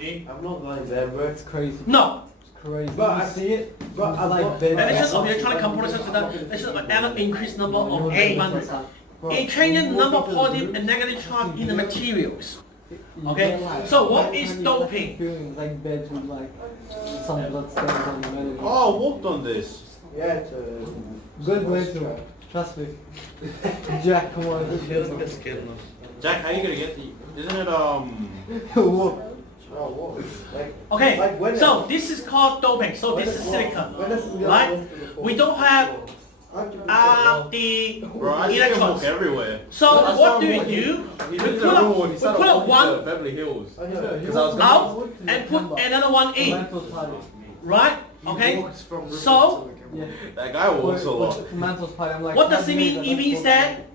I'm not going there, bro. It's crazy. No. Crazy. But I see it. But I like Addition of electronic components to the addition of an increased number of 800. A changing number of positive and negative charge in the materials. Okay, so what is doping? Like beds with like some blood stains on the metal. Oh, I walked on this. Yeah, it's Good way to trust me. Jack, come on. Jack, how you gonna get the? Isn't it Okay, so this is called doping. So this is silicon, right? We don't have the Bro, I see them electrons. walk everywhere. So what do we do? We put up one Beverly Hills. out and put another one in, right? Okay. So That guy walks a lot. I'm like, what does it mean? It means that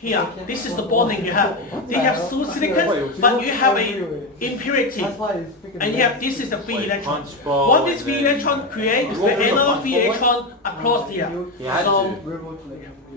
here. This is the bonding you have. They have two silicon, but you have a impurity. And you have this is the free electron. What this free electron creates is the another free electron across here. So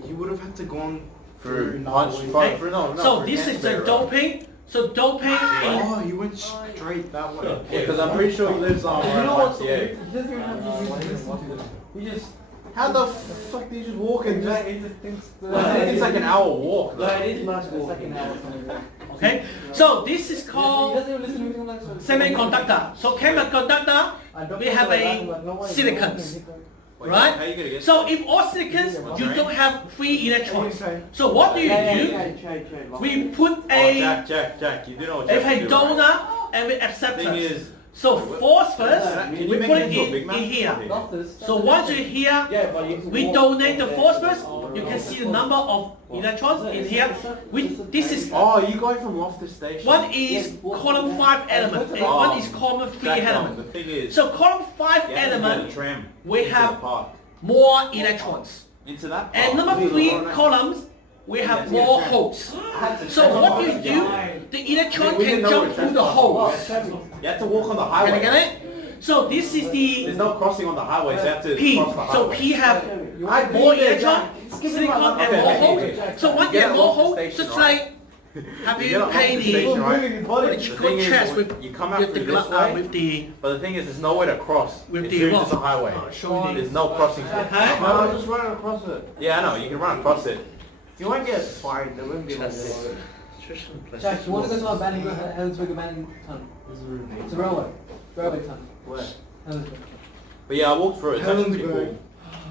You would have had to go on through okay. So this is the doping. So doping is Oh, he went straight that way. Yeah, because I'm pretty sure he lives on. You know what? Yeah. He doesn't even have to listen to them. He just. How the fuck do you just walk and just? He just thinks. It's like an hour walk. No, it is nice walk. It's like an hour. okay. So this is He called doesn't even listen to anything like that. semiconductor. So semiconductor, we have a silicons, right? How you gonna get? So if all silicons, you don't have free electrons. So what do you do? We put a Jack, you do know what you if have to a do, donor right? and we Thing acceptors. is, So phosphorus, Can you we make put it it into a Big in Mac? here. Not this. So once you're here, we donate the phosphorus. You can see the number of electrons in here. This is oh, you going from Loftus Station? one is column 5 element and one is column 3 The element. thing is, So column 5 you have to get a element, tram we into the have park. more electrons. Into that park. And number 3 columns, we have more holes. So what you do, the electron We can didn't know jump the through the tram holes. You have to walk on the Can highway. you get it? So this is There's the no crossing on the highway, so you have to P. cross the highway. So P have more electron, silicon and more holes. So once you have more holes, just like have You you get on paid the station, right? the The thing chicken is, chest with you come out with the through this gla- way, with the but the thing is, there's nowhere to cross. with As the soon as what? it's a highway. Show you There's no crossing. Okay. No, just run across it. Yeah, I know. You can run across it. You won't get fined. There won't be like this. Jack, you want to go to our banning Helensburg abandoned tunnel? It's a railway. Railway tunnel. Where? Helensburg. But yeah, I walked through it. It's actually pretty Helensburg. cool.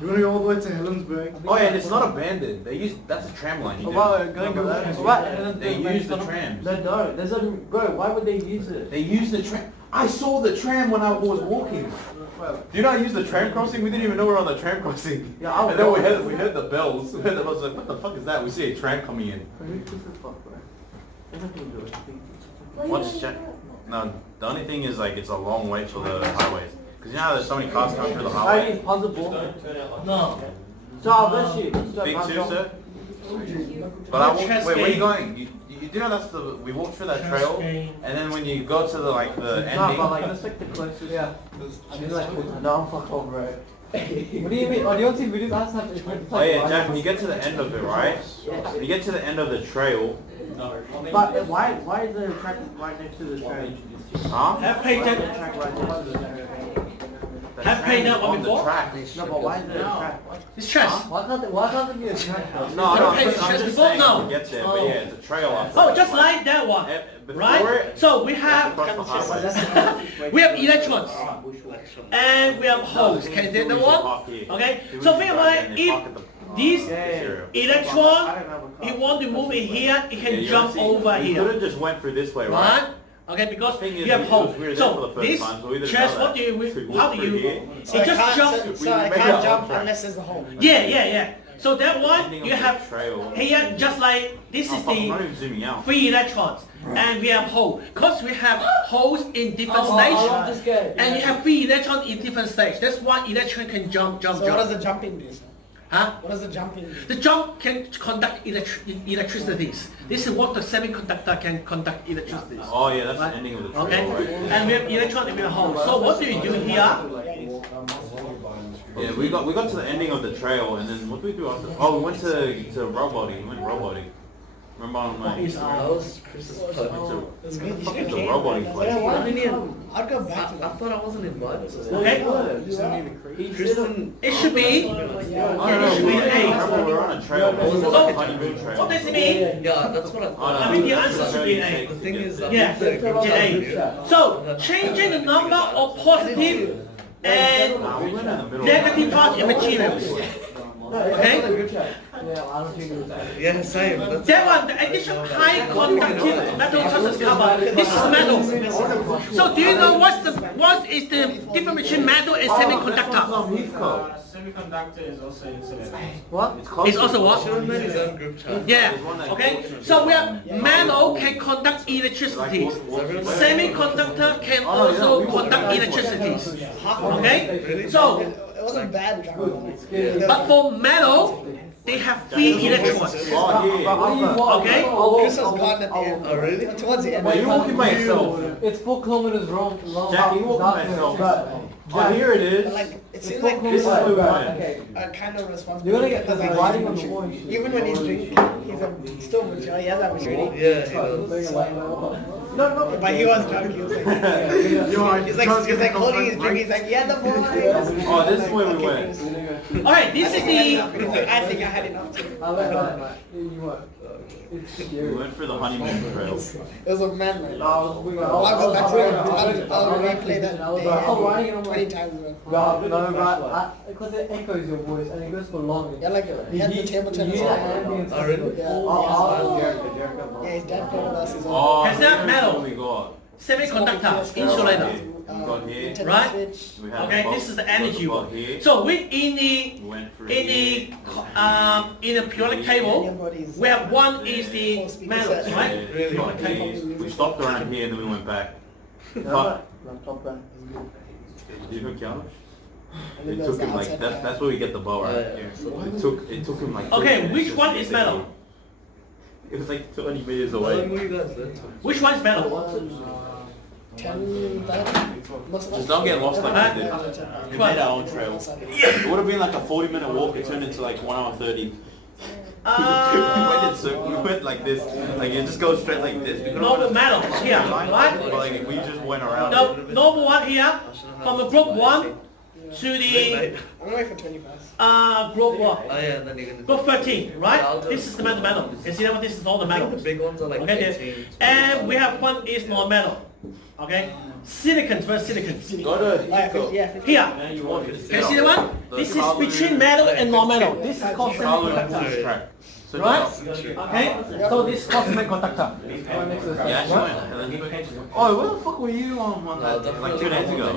You want to go all the way to Helensburg? Oh yeah, and it's not abandoned. They use that's a tram line. You do. They use the trams. No, no. There's a bro. Why would they use it? They use the tram. I saw the tram when I was walking. Do you not use the tram crossing? We didn't even know we were on the tram crossing. Yeah, I and then we heard the bells. We heard the bells like, what the fuck is that? We see a tram coming in. Once Jack. No, the only thing is like it's a long way to the highways. Cause you know how there's so many cars coming through the highway. It's possible. no. So I'll bless you. Big two, sir. But I walked, wait, where are you going? You do know that's the we walked through that trail, and then when you go to the like the ending. No, but like that's like the closest. Yeah. No, fuck off, bro. What do you mean? Oh, do you want to see videos? I have to. Oh yeah, Jack, when you get to the end of it, right? When you get to the end of the trail. But why is there a track right next to the train? Huh? Have paid that. Track right next to the train. The Have train paid that is one on the before? track. No, but why is there a track? It's chest. Why can't there be a track? No, I'm Have paid just chest saying before? to get there, but yeah, it's a trail after. Oh, just like that one, Before right? it, So we you have to have cross the highway. we have electrons and we have holes. Can you take the one? Okay. So think about it. If this electron, he want to move in here, it can jump over You could here, have just went through this way, right? right? Okay, because Thing is, you have it was holes. weird So for the first this time, so we didn't chest, know what do that. you, So we how walked do through you? here. It just jump. So I made can't our jump own track. unless there's a hole. Yeah. So that one Ending you of the have trail. here, just like this Oh, is fuck, I'm not the even zooming out. free electrons, and we have hole. Cause we have holes in different stages, and you have free electron in different stages. That's why electron can jump. So what does the jumping do? Huh? What does the jumping do? The jump can conduct electricities. This is what the semiconductor can conduct electricities. Oh yeah, that's Right. the ending of the trail, Okay, right? and we have electron and we have hole. So what do we do here? Yeah, we got to the ending of the trail, and then what did we do after? Oh, we went to roboting. We went roboting. Remember on my Is was Chris's plug. it's the roboting place. I mean, I'll go back to I that. thought I wasn't invited. okay. Kristen, It should be. Oh, Yeah, no, it should be we an remember we were on a trail. It was like a honeymoon What trail. does it mean? yeah, that's what I thought. I mean, the answer should be A. The thing is, Yeah, A. So changing the number of positive and We went in the middle. negative parts in materials. Okay? Yeah, I don't think it was that. yeah, same. That's That one, the addition high conductive metal such as carbon. This is metal. So do you know what is the difference between metal and semiconductor? Semiconductor is also insulator. What? It's also what? Should have made his own group chat. Yeah. Okay. So we have metal can conduct electricity. Semiconductor can also conduct electricity. Okay. So, It wasn't bad jumping. but for metal, they have 3 electrons. Okay? Chris was gone at the end. Oh, really? Towards the end. Well, you're walking by yourself. It's 4 kilometers long. Jack, you walking by yourself. Oh, here it is. But like, it seems It's like full Chris is kilometers. kind of responsible. You're gonna get the Like, writing on the wall. even when he's drinking, he's still mature. He has that maturity. Yeah, he does. No, but he was drunk. He was like, he's like holding his drink. He's like, yeah, the boy. Oh, this is where we Okay, went. Chris. Alright, this is the I think I had enough too. We went through the honeymoon trail. It was a man like. I'll go back to it. I'll replay that day 20 times. Because it echoes your voice and it goes for long. Yeah, like he had the table tennis. Oh, really? Yeah, his dad played with us. Oh, Has that metal? we got. semiconductor insulator. We got here. Right? We had Okay, a this is the energy box one. here. So in the We went through in the periodic table, where one is the metals, right? We got here. We stopped around here and then we went back. But did you even count? It took him like that's where we get the bow right here. It took him like. Okay, which one is metal? It was like 20 meters away. Which one is metal? 10, 30. Just don't get lost like we did. We made our own trail. It would have been like a 40-minute walk. It turned into like 1 hour 30. We went like this. Like you just go straight like this. Normal metal here, But right? like we just went around. The normal one here, from the group 1 to the I'm gonna wait for 25. group 1. Oh yeah, and then you're gonna. Group 13, right? This is the metal. You see that? This is all the I think metal. the big ones are like Okay, 18. and we have one is non-metal. Okay, silicons versus silicons. Go to Yeah, Here, can you see the one? This is between metal and non-metal. This is called semiconductor. Right? Okay, so this is called semiconductor. Yeah, actually went. Oh, where the fuck were you on one that like 2 days ago?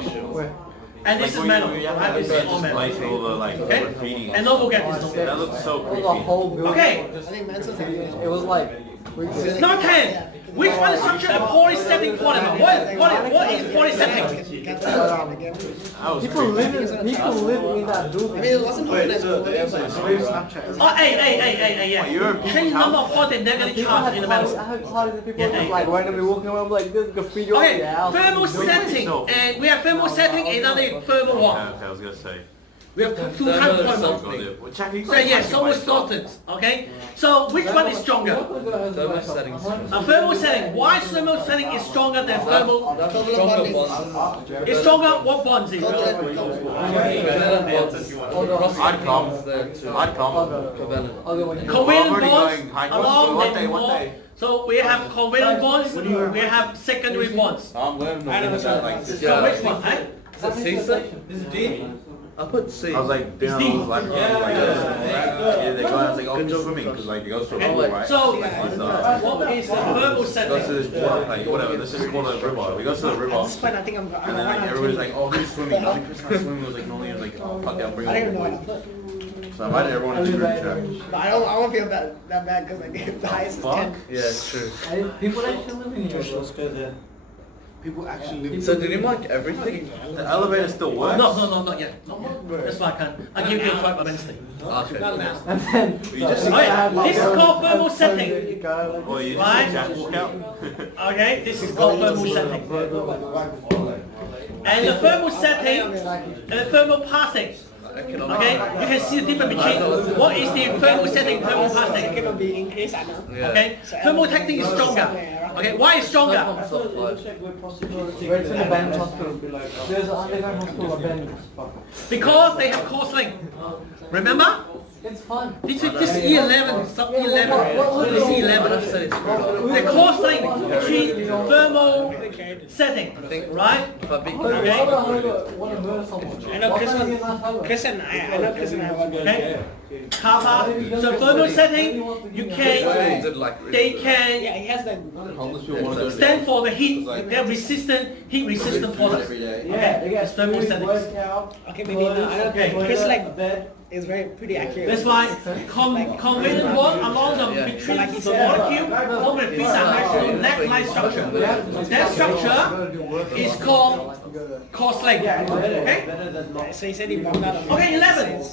And this is metal. Right? This is all metal. All the like Okay? graffiti. And don't forget this. That looks so The creepy. whole building. Okay, I think Mansell's like, It was like. number 10. Which one is structured a polysetting polymer? What is polysetting? People live in that building. I mean, it wasn't open as well. Oh, hey, yeah. Change number of positive negative charge in the metal. I heard parties of people Yeah, like randomly walking around like this graffiti all Okay, the house. thermal setting, and we have thermal setting and another thermal one. Okay, I was gonna say. We have two types of polymer. Well, Jack, you So yeah, so was Daltons, okay? So which one is stronger? Thermal settings. A thermal setting. Why thermal setting is stronger than thermal? That's stronger ones. It's stronger. What bonds is it? I'd come. Covalent already bonds going high. along One the day. wall. So we have covalent bonds. We have secondary bonds. I'm learning about like this. So which one? Eh? Is it C, sir? This is D. I put C. I was like, being on the life yeah, they go out like, oh, you're swimming because like it goes to a pool, right? So what is the thermal Goes to setting? this water, like whatever. Let's just call it a river. We go to the river, At this point, I think I'm and then like everybody's like, oh, who's swimming? No, Chris can't swim. It was like, no, he was like, oh, fuck yeah, bring I it. don't even know what So I invited everyone to the group chat. But I don't feel that bad because like the highest is 10. Yeah, it's true. People actually live in here. Let's go there. People actually live. So did you mark everything? The elevator still works. No, not yet. That's why I can't. I'll give you a fight by Wednesday. Okay. And then. You just Alright, this is called thermal setting. or you just Right. see Jack walk out. Okay, this is called thermal setting. And the thermal setting and the thermal passing. Okay, you can see the difference between what is the thermal setting, thermal passing. It will be increased, I know. Okay, thermal setting is stronger. Okay, why is stronger? Where it's in the abandoned hospital. There's an underground hospital abandoned. Because they have course link. Remember? It's fun. This is E11, sub E11. This is E11. The course link between thermal setting, right? Okay. I know Chris and I want to. Okay. Kappa. So thermal setting, you can, they can Yeah, he has that. stand for the heat. They're resistant, heat resistant products. Yeah, they get thermal settings. Okay, maybe no, I don't know. Chris like is very pretty accurate. That's why covalent bond along the between the molecule form a pizza neck-like structure. That structure is called cross link. Okay? So he said he bombed out. Okay, 11.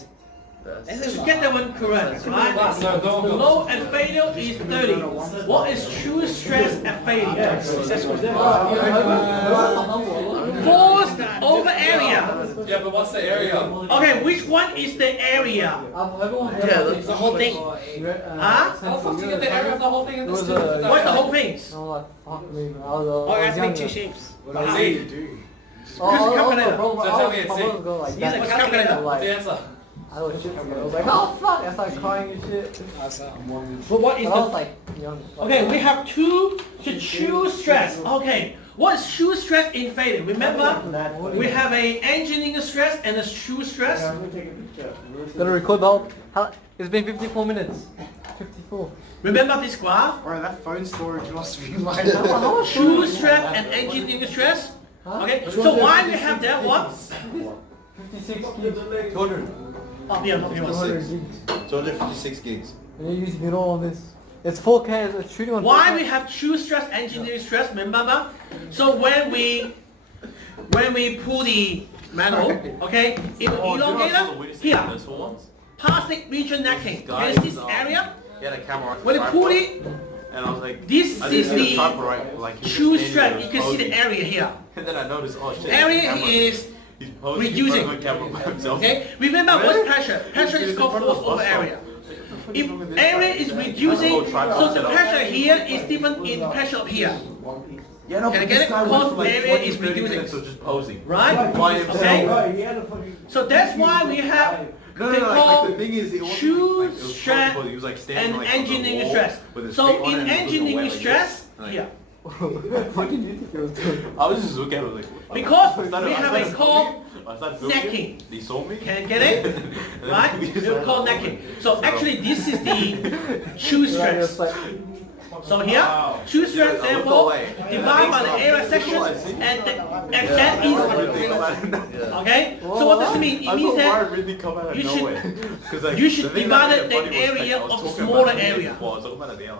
To get that one correct, right? The load at failure is 30. What is true stress at failure? Force over area. Yeah, but what's the area? Okay, which one is the area? Yeah, that's the whole thing. Huh? How the fuck do you get the area of the whole thing in this? What's the whole thing? Oh, it has to be two shapes. Calculator. So tell me it's C. Use a calculator. What's the answer? I was shit together. I was like, oh fuck! I started crying and shit. But what is But I was the... like, young. Okay, we have two to true stress. Okay, what is true stress in failure? Remember, we have a engineering stress and a true stress. Gonna record the whole. It's been 54 minutes. 54. Remember this graph? Bro, that phone storage must be like True stress and engineering stress. Okay, so why we have that one? 56 gigs. 200. Oh, yeah, okay, 200 gigs. 256 gigs. And you're using it all on this. It's 4K. It's shooting on. Why 4K. we have true stress, engineering stress? Remember? So when we pull the manual, okay, in elongator here, plastic region necking. There's this area. He had a camera. When you pull it, and I was like, this is the true stress. You can see the area here. And then I noticed, oh shit. Area is reducing. Okay? Remember what's pressure? Pressure is called force over area. If area is reducing, so the pressure here is different in pressure up here. Yeah, no, Can I get it? Because area is reducing. So just posing. Right? Okay? So that's why we have No, they call the thing is, it wasn't true like, it was stress he was like standing and like on the engineering wall stress. with his So feet on in it and he was engineering away like stress, this. here. What did you think it was doing? I was just looking at it like. Because I started- we I have started a call filming, I started filming, necking. He saw me. Can you get it? Right? We call necking. So actually this is the true stress. So here, true stress therefore divided by the area section and that is okay? So what does it mean? It means that you should divide the area of the smaller area.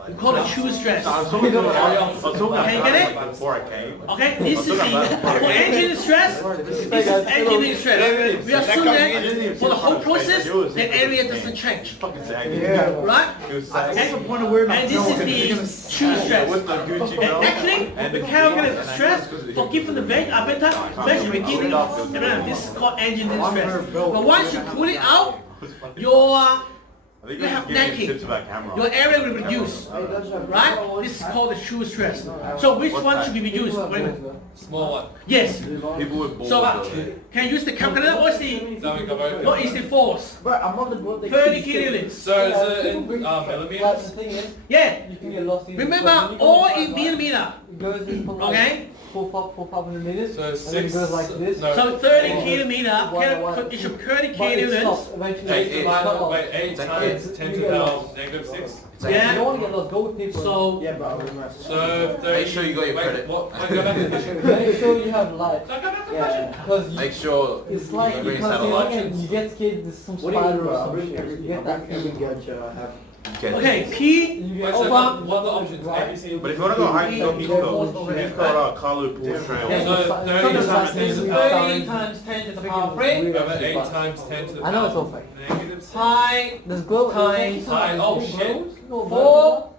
We call it true stress. Can you get it? Before I came. Okay, this is the, for engineering stress, this is engineering stress. We assume that for the whole process, the area doesn't change. Right? And this is the true stress. And actually, we calculate the stress for given the beta measure beginning. This is called engineering stress. But once you pull it out, you have necking. Your area will reduce. Right? This is called the true stress. So which one should be reduced? Wait a minute. Small one. Yes. People with balls. So can you use the calculator? What is the force? 30 kilonewtons. So is it in millimeters? The thing is, Yeah. you can get lost in. Remember, all in millimeter. It goes in from Okay. 400 meters. So and then it 6. goes like this. No. So 30 kilometer, it should 30 But it kilonewtons. stops eventually. Eight It's times 10 to the power negative 6. You don't Yeah. want to get lost. Go with people. So So 30. Make sure you got your Wait, credit. what? Wait, go back to the picture. Make sure you have light. Go back to the question. Because Make sure it's like you bring can't see satellite. anything and you get scared there's some spider or some shit. You get that feeling. Okay, P You Wait, get so over. what are the options? A, B, C, But if you want to go hiking, go Heath though. He's got Kalu Pool Trail. Yeah. So 30 times 10 to the power 30 times 10 to the power 3 over 8 times 10 to the I know it's all power fake. negative 6. pi There's glow Times- Oh shit. 4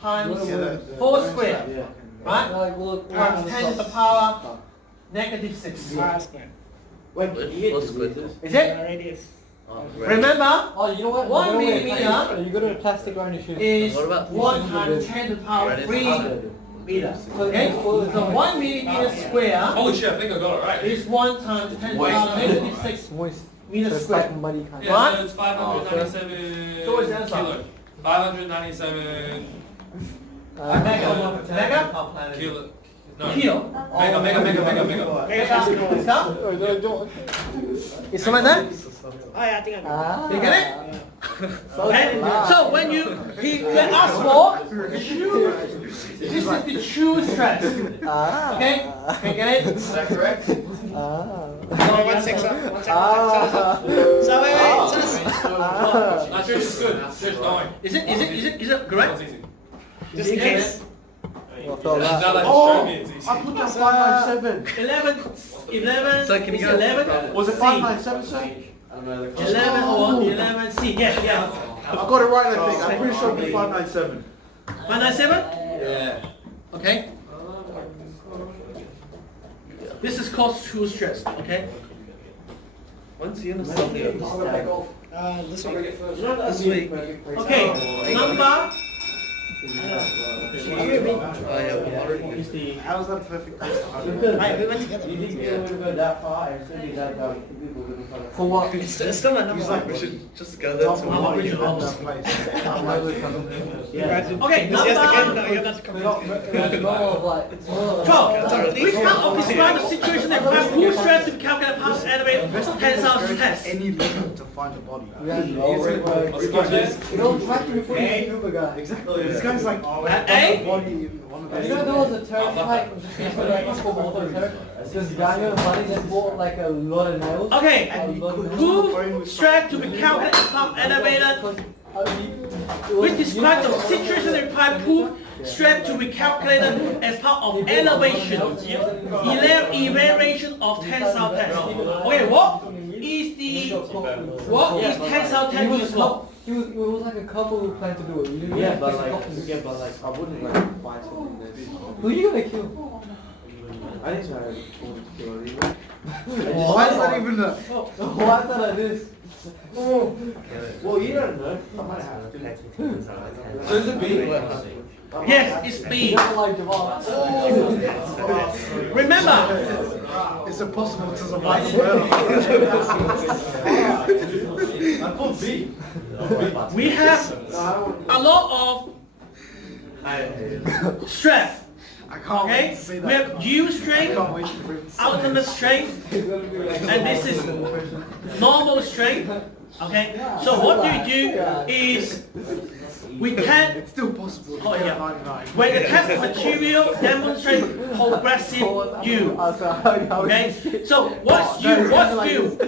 times Yeah. 4 squared. Right? Like, look, Times 10 to the power negative 6. What's good? Is it? Radius. Remember, Oh, you know what? 1 You know what? millimeter You go to a plastic around your shoes. is What about 1 times 10 to the power 3 meters. Okay? So 1 millimeter square Holy shit, I think I got it right. is 1 times 10 to the power negative 6 Moist. meters So it's squared. like muddy kind of. Yeah, so it's 597 So what's the answer? kilo. 597 Mega? kilo. No. Kilo. Mega. Mega Pascal. Oh, don't. Is someone there? Oh yeah, I think I got it. You get it? Okay? So when you ask for the true, this is the true stress. Okay? Can you get it? Is that correct? Oh, 1 6 up. 1 second. So wait. Not sure it's good. It's just going. Is it correct? It's easy. Just in case. Now that you showed me, it's easy. I put down 597. 11. So can you Is go- 11? Was it 597, sir? I don't know. 11 or 11C. Yes, yeah. I got it right, I think. I'm pretty sure it'll be 597. 597? Yeah. Okay. This is called true stress. Okay. When's you gonna suddenly understand? This one. This week. Okay. Number. Oh yeah, we already Is the How's that a perfect place to hug? Right, we went together. You think you would go that far and still be that down? People would follow. For what? It's still my number. We should just go there tomorrow. original that album. place. Yeah. Okay. Yes, again, Number. no, you're not to come. It's more of like, it's more of 12. Which part of describe the situation that requires full stress to calculate past elevate tensile test? Any limit to find the body. You don't try to be fully super guy. Exactly. This guy's like, oh, A? body in one of You know there was a term fight this Daniel Money just bought like a lot of nails. Okay. A lot of nails. Prove stress to be calculated as part of elevated. Which describe the situation that require proof stress to be calculated as part of elevation, evaluation of tensile test. Okay, what is tensile test used for? It was like a couple who planned to do it. You Yeah, but like, I wouldn't like find something that's. who are you gonna kill? I think I wanted to kill her even. Why is that even a... Why is that like this? Well, you don't know. I might have to. So is it B? Yes, it's B. You don't like Javon. Remember, It's impossible to survive as well. I put B. we have a lot of stress. I can't wait Okay, to see that. we have U I strength, can't wait for him to see ultimate strength, and this is normal strength. Okay, so what we do is we can. It's still possible to Oh, get yeah. 99. When the test material demonstrates progressive U. Okay, so what's U? What's U?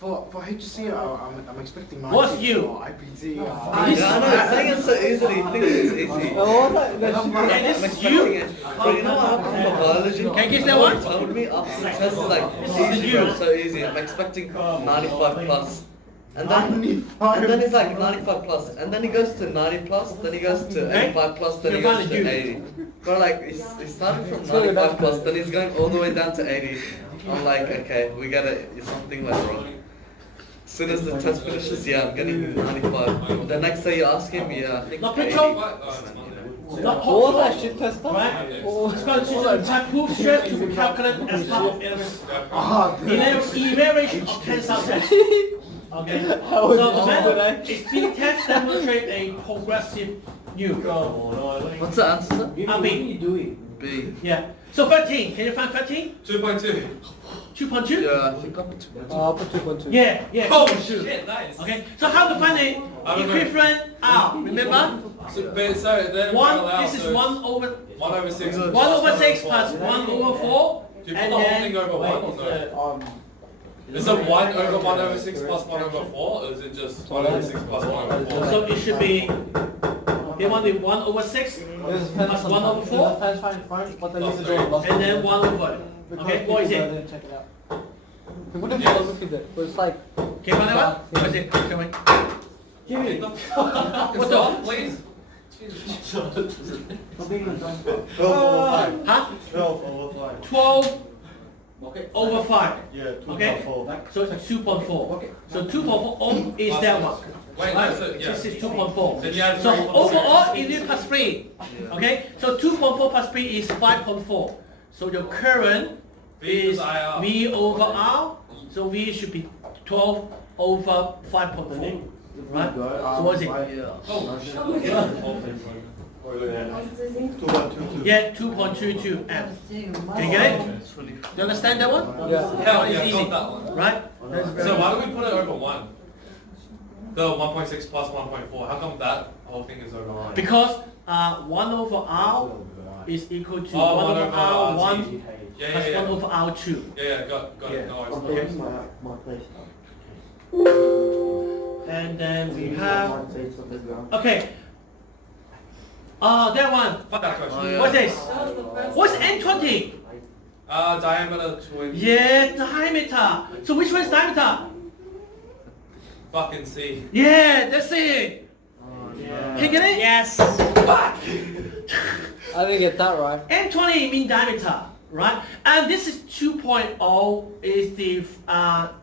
For HC, I'm expecting 90. What's U? For IPT, This I know, saying it so easily, you think it's easy. and this is U. But you know what happens in biology? Can you guess that one? Told me after the test is like, This is easy, you. bro, so easy. I'm expecting 95 plus. And then 95. and then it's like 95 plus, and then he goes to 90 plus, then he goes to 85 plus, then he You're goes fine, to 80. But like, he started from 95 plus, then he's going all the way down to 80. I'm like, okay, we gotta, something went wrong. As soon as the test finishes, yeah, I'm getting 95. The next day you ask him, yeah, I think Not 80. petrol? You know. Not What was hot. that shit test? Right? It's called type proof stress to be calculated as part of evaluation of tensile test. Okay. So the method is B test demonstrate a progressive U. What's the answer, sir? B. B. Yeah. So 13. Can you find 13? 2.2. 2.2? Yeah, I think I put 2. I'll put 2.2. Yeah. Yeah. Oh 2.2. shit, nice. Okay. So how to find the equivalent R? Remember? So then One. This is so 1 over 1 over 6. 1 over 6 plus 1 over 4. Do you put And the whole then thing over 1 or no? Is it 1 over 1 over 6 plus 1 over 4, or is it just 1 over 6 plus 1 over 4? so it should be. They want the 1 over 6 There's a fence plus 1 over 4. There's a fence right in front, but then there's a door. And then 1 over. Okay, what is it? Check it out. What if you look at it? But it's like, Okay, find that one? What is it? Show me. give me. What's up? Please? 12 huh? 12 over 5. 12 over 5. Yeah, Okay? So it's 2.4. So 2.4 is that one. Wait, Right? no, so, yeah. This is 2.4. Then you have So 3 overall, it is plus 3. Okay? So 2.4 plus 3 is 5.4. So your current is V over R. So V should be 12 over 5.4. Right? So what is it? Yeah, 2.22 amps. Can you get it? Do you understand that one? Yeah. That Hell one is yeah, easy. got that one. Right? So why do we put it over 1? The 1.6 plus 1.4. How come that whole thing is over 1? Because 1 over R is equal to Oh, 1 over R, 1 RT. Yeah, plus yeah, 1 yeah. over R2. Yeah, got it. No worries. Okay. And then we have, okay. That one. Fuck that question. What's this? What's N20? Diameter 20. Yeah, diameter. So which one is diameter? Fucking C. Yeah, that's it. Can you get it? Yes. Fuck. I didn't get that right. M20 mean diameter, right? And this is 2.0 is the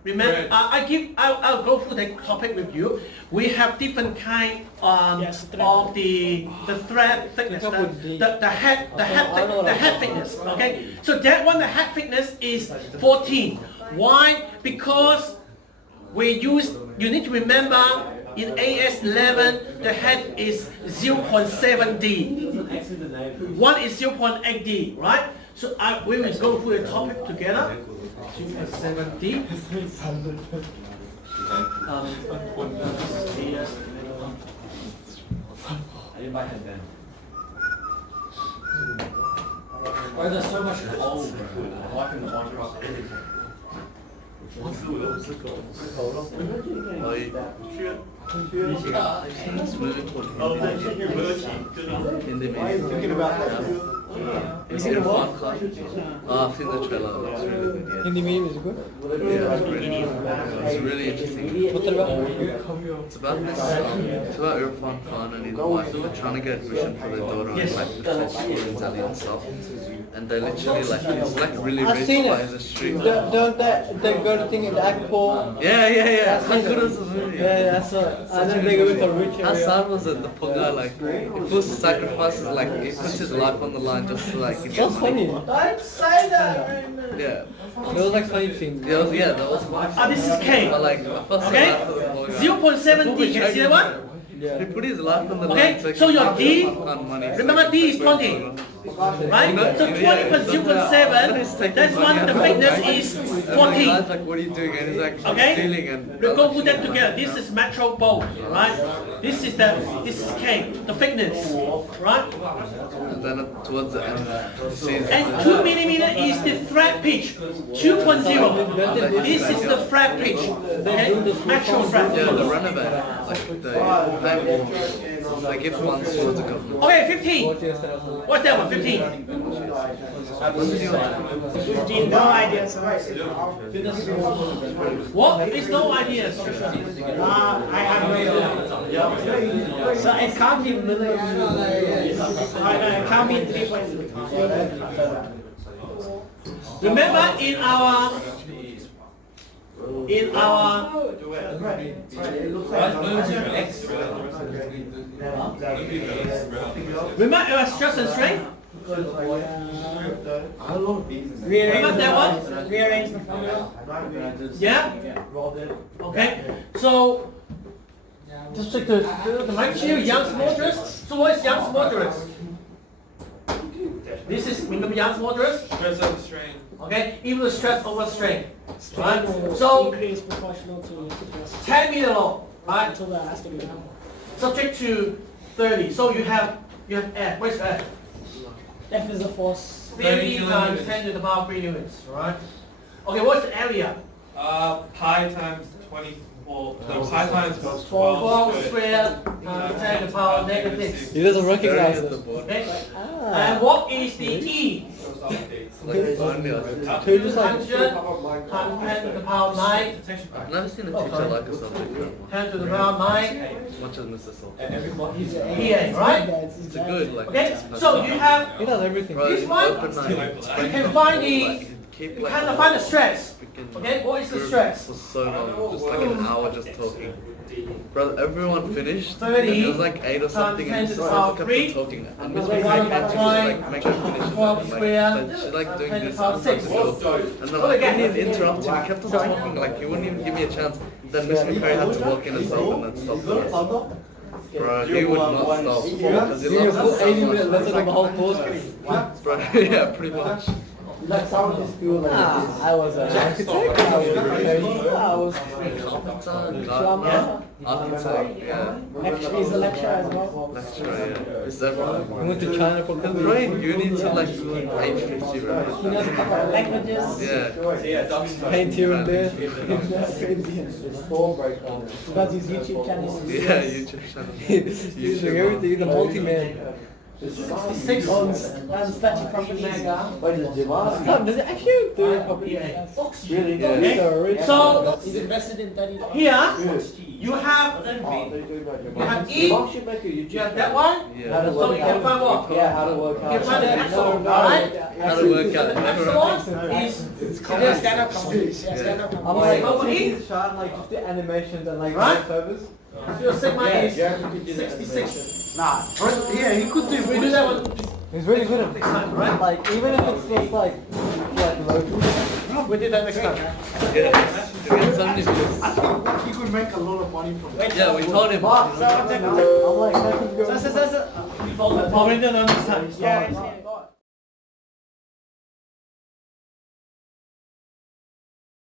remember I'll go through the topic with you. We have different kind Yes, of the thread thickness, the head thickness. Okay, so that one the head thickness is 14. Why? Because you need to remember in AS11 the head is 0.7 D. One is 0.8 D, right? So we will go through the topic together. 0.7 D. Why there's so much cold, like in the contrast. Thinking about that. Is it fun? I've seen the trailer. It looks really good. Yeah. Hindi meme is good. Yeah, it's really interesting. What's it about? It's about this. It's about Irfan Khan and his wife trying to get admission for their daughter in like the top school in Delhi and stuff. And they literally like it's like really I've rich seen by it. the street. Don't they go to thing in the Akpor? Yeah. How good was the movie? Yeah, that's right. And then they go into a rich How area. sad was it? The poor guy like he puts sacrifices like he puts his life on the line just to like get That's money. funny. Don't say that. Yeah. There was like funny scenes. Yeah, that was funny. This is K. But like I felt so Okay? bad for the poor guy. 0.7 D. Can you see that one? He put his life on the line. Okay, so your D, remember D is 20, right? So 20 plus 0.7, that's one, the thickness is 14. Like, what are you doing? And he's like, Okay? stealing and We'll go put that together. This is metro bolt, right? This is K, the thickness, right? And then towards the end, he sees And 2 millimeter is the thread pitch, 2.0. This is the thread pitch, okay? Actual thread. yeah, the runabout, like the they give one towards the government. Okay, 15. What's that one? 15. 15, no idea. So What? There's no ideas. I have no idea. So it can't be it can't be 3.0. Remember in our remember stress and strain? Remember that one? Rearrange the formula. Yeah? Okay. So just check the magnitude, Young's modulus. So what is Young's modulus? This is remember Young's modulus? Stress over strain. Okay, even the stress over strain. Right? So Increase proportional to 10 meter long, right? until that has to be done. Subject to 30. So you have F. Where's F? F is the force. 30 times 10 to the power 3 newtons, right? Okay, what's the area? Pi times 24. No, pi times 12. 12 squared times 10 to the power negative 6. He doesn't recognize it. Okay? And what is the E? Like, only So you just like 100 times 10 to the power 9. I've never seen a teacher like a subject 10 to the power 9. as much as Mr. Salt. EA, right? It's a good, like, Okay, so you have, he does everything. bro, this in one, open night, you can find the, like, keep you like, can find the stress. freaking Okay, what is the group stress? for so long, just like an hour just talking. Bro, everyone finished, 30 and it was like 8 or something, and times just 10 to the power kept 3. talking. And Miss One McCrae had to by just nine, like make her finish it. 12 And, square, like, she's like doing 10 to this the power and 6. and then I couldn't even interrupt him, he kept on talking, like he wouldn't even give me a chance. Then Miss McCrae had to walk in herself and then stop the Bro, he would not stop because he You loves put us so 80 minutes much. lesson on the whole course. Bro, yeah, pretty much. I was architect, I was Gardener, architect, yeah. He's a lecturer as well. Lecturer, yeah. It's everything. I went to China for Because bro, in uni to like 850, He right? knows a couple of languages. Yeah. paint here and there. Does his YouTube channel. Yeah, YouTube channel. He's doing everything, he's a multi-man. 6 on 30 property mega. Does it actually do property? EA. Really? Okay. So He's invested in 30. here, You have E, you have that one, Yeah. so you can find what? Yeah, how to work out. You can find the epsilon, right? How to work out the Epsilon is Yeah, stand up comedy. Yeah, stand up I'm comedy. like, Over E. like just the animations and like Right? voiceovers. So your sigma is 66. Nah, yeah, he could do. We do that one He's really good at next time, right? like even if it's just like local. We did that next time. I think he could make a lot of money from it. Yeah, we told him. I'm like, that could go. We followed that. We did that next time. Yeah,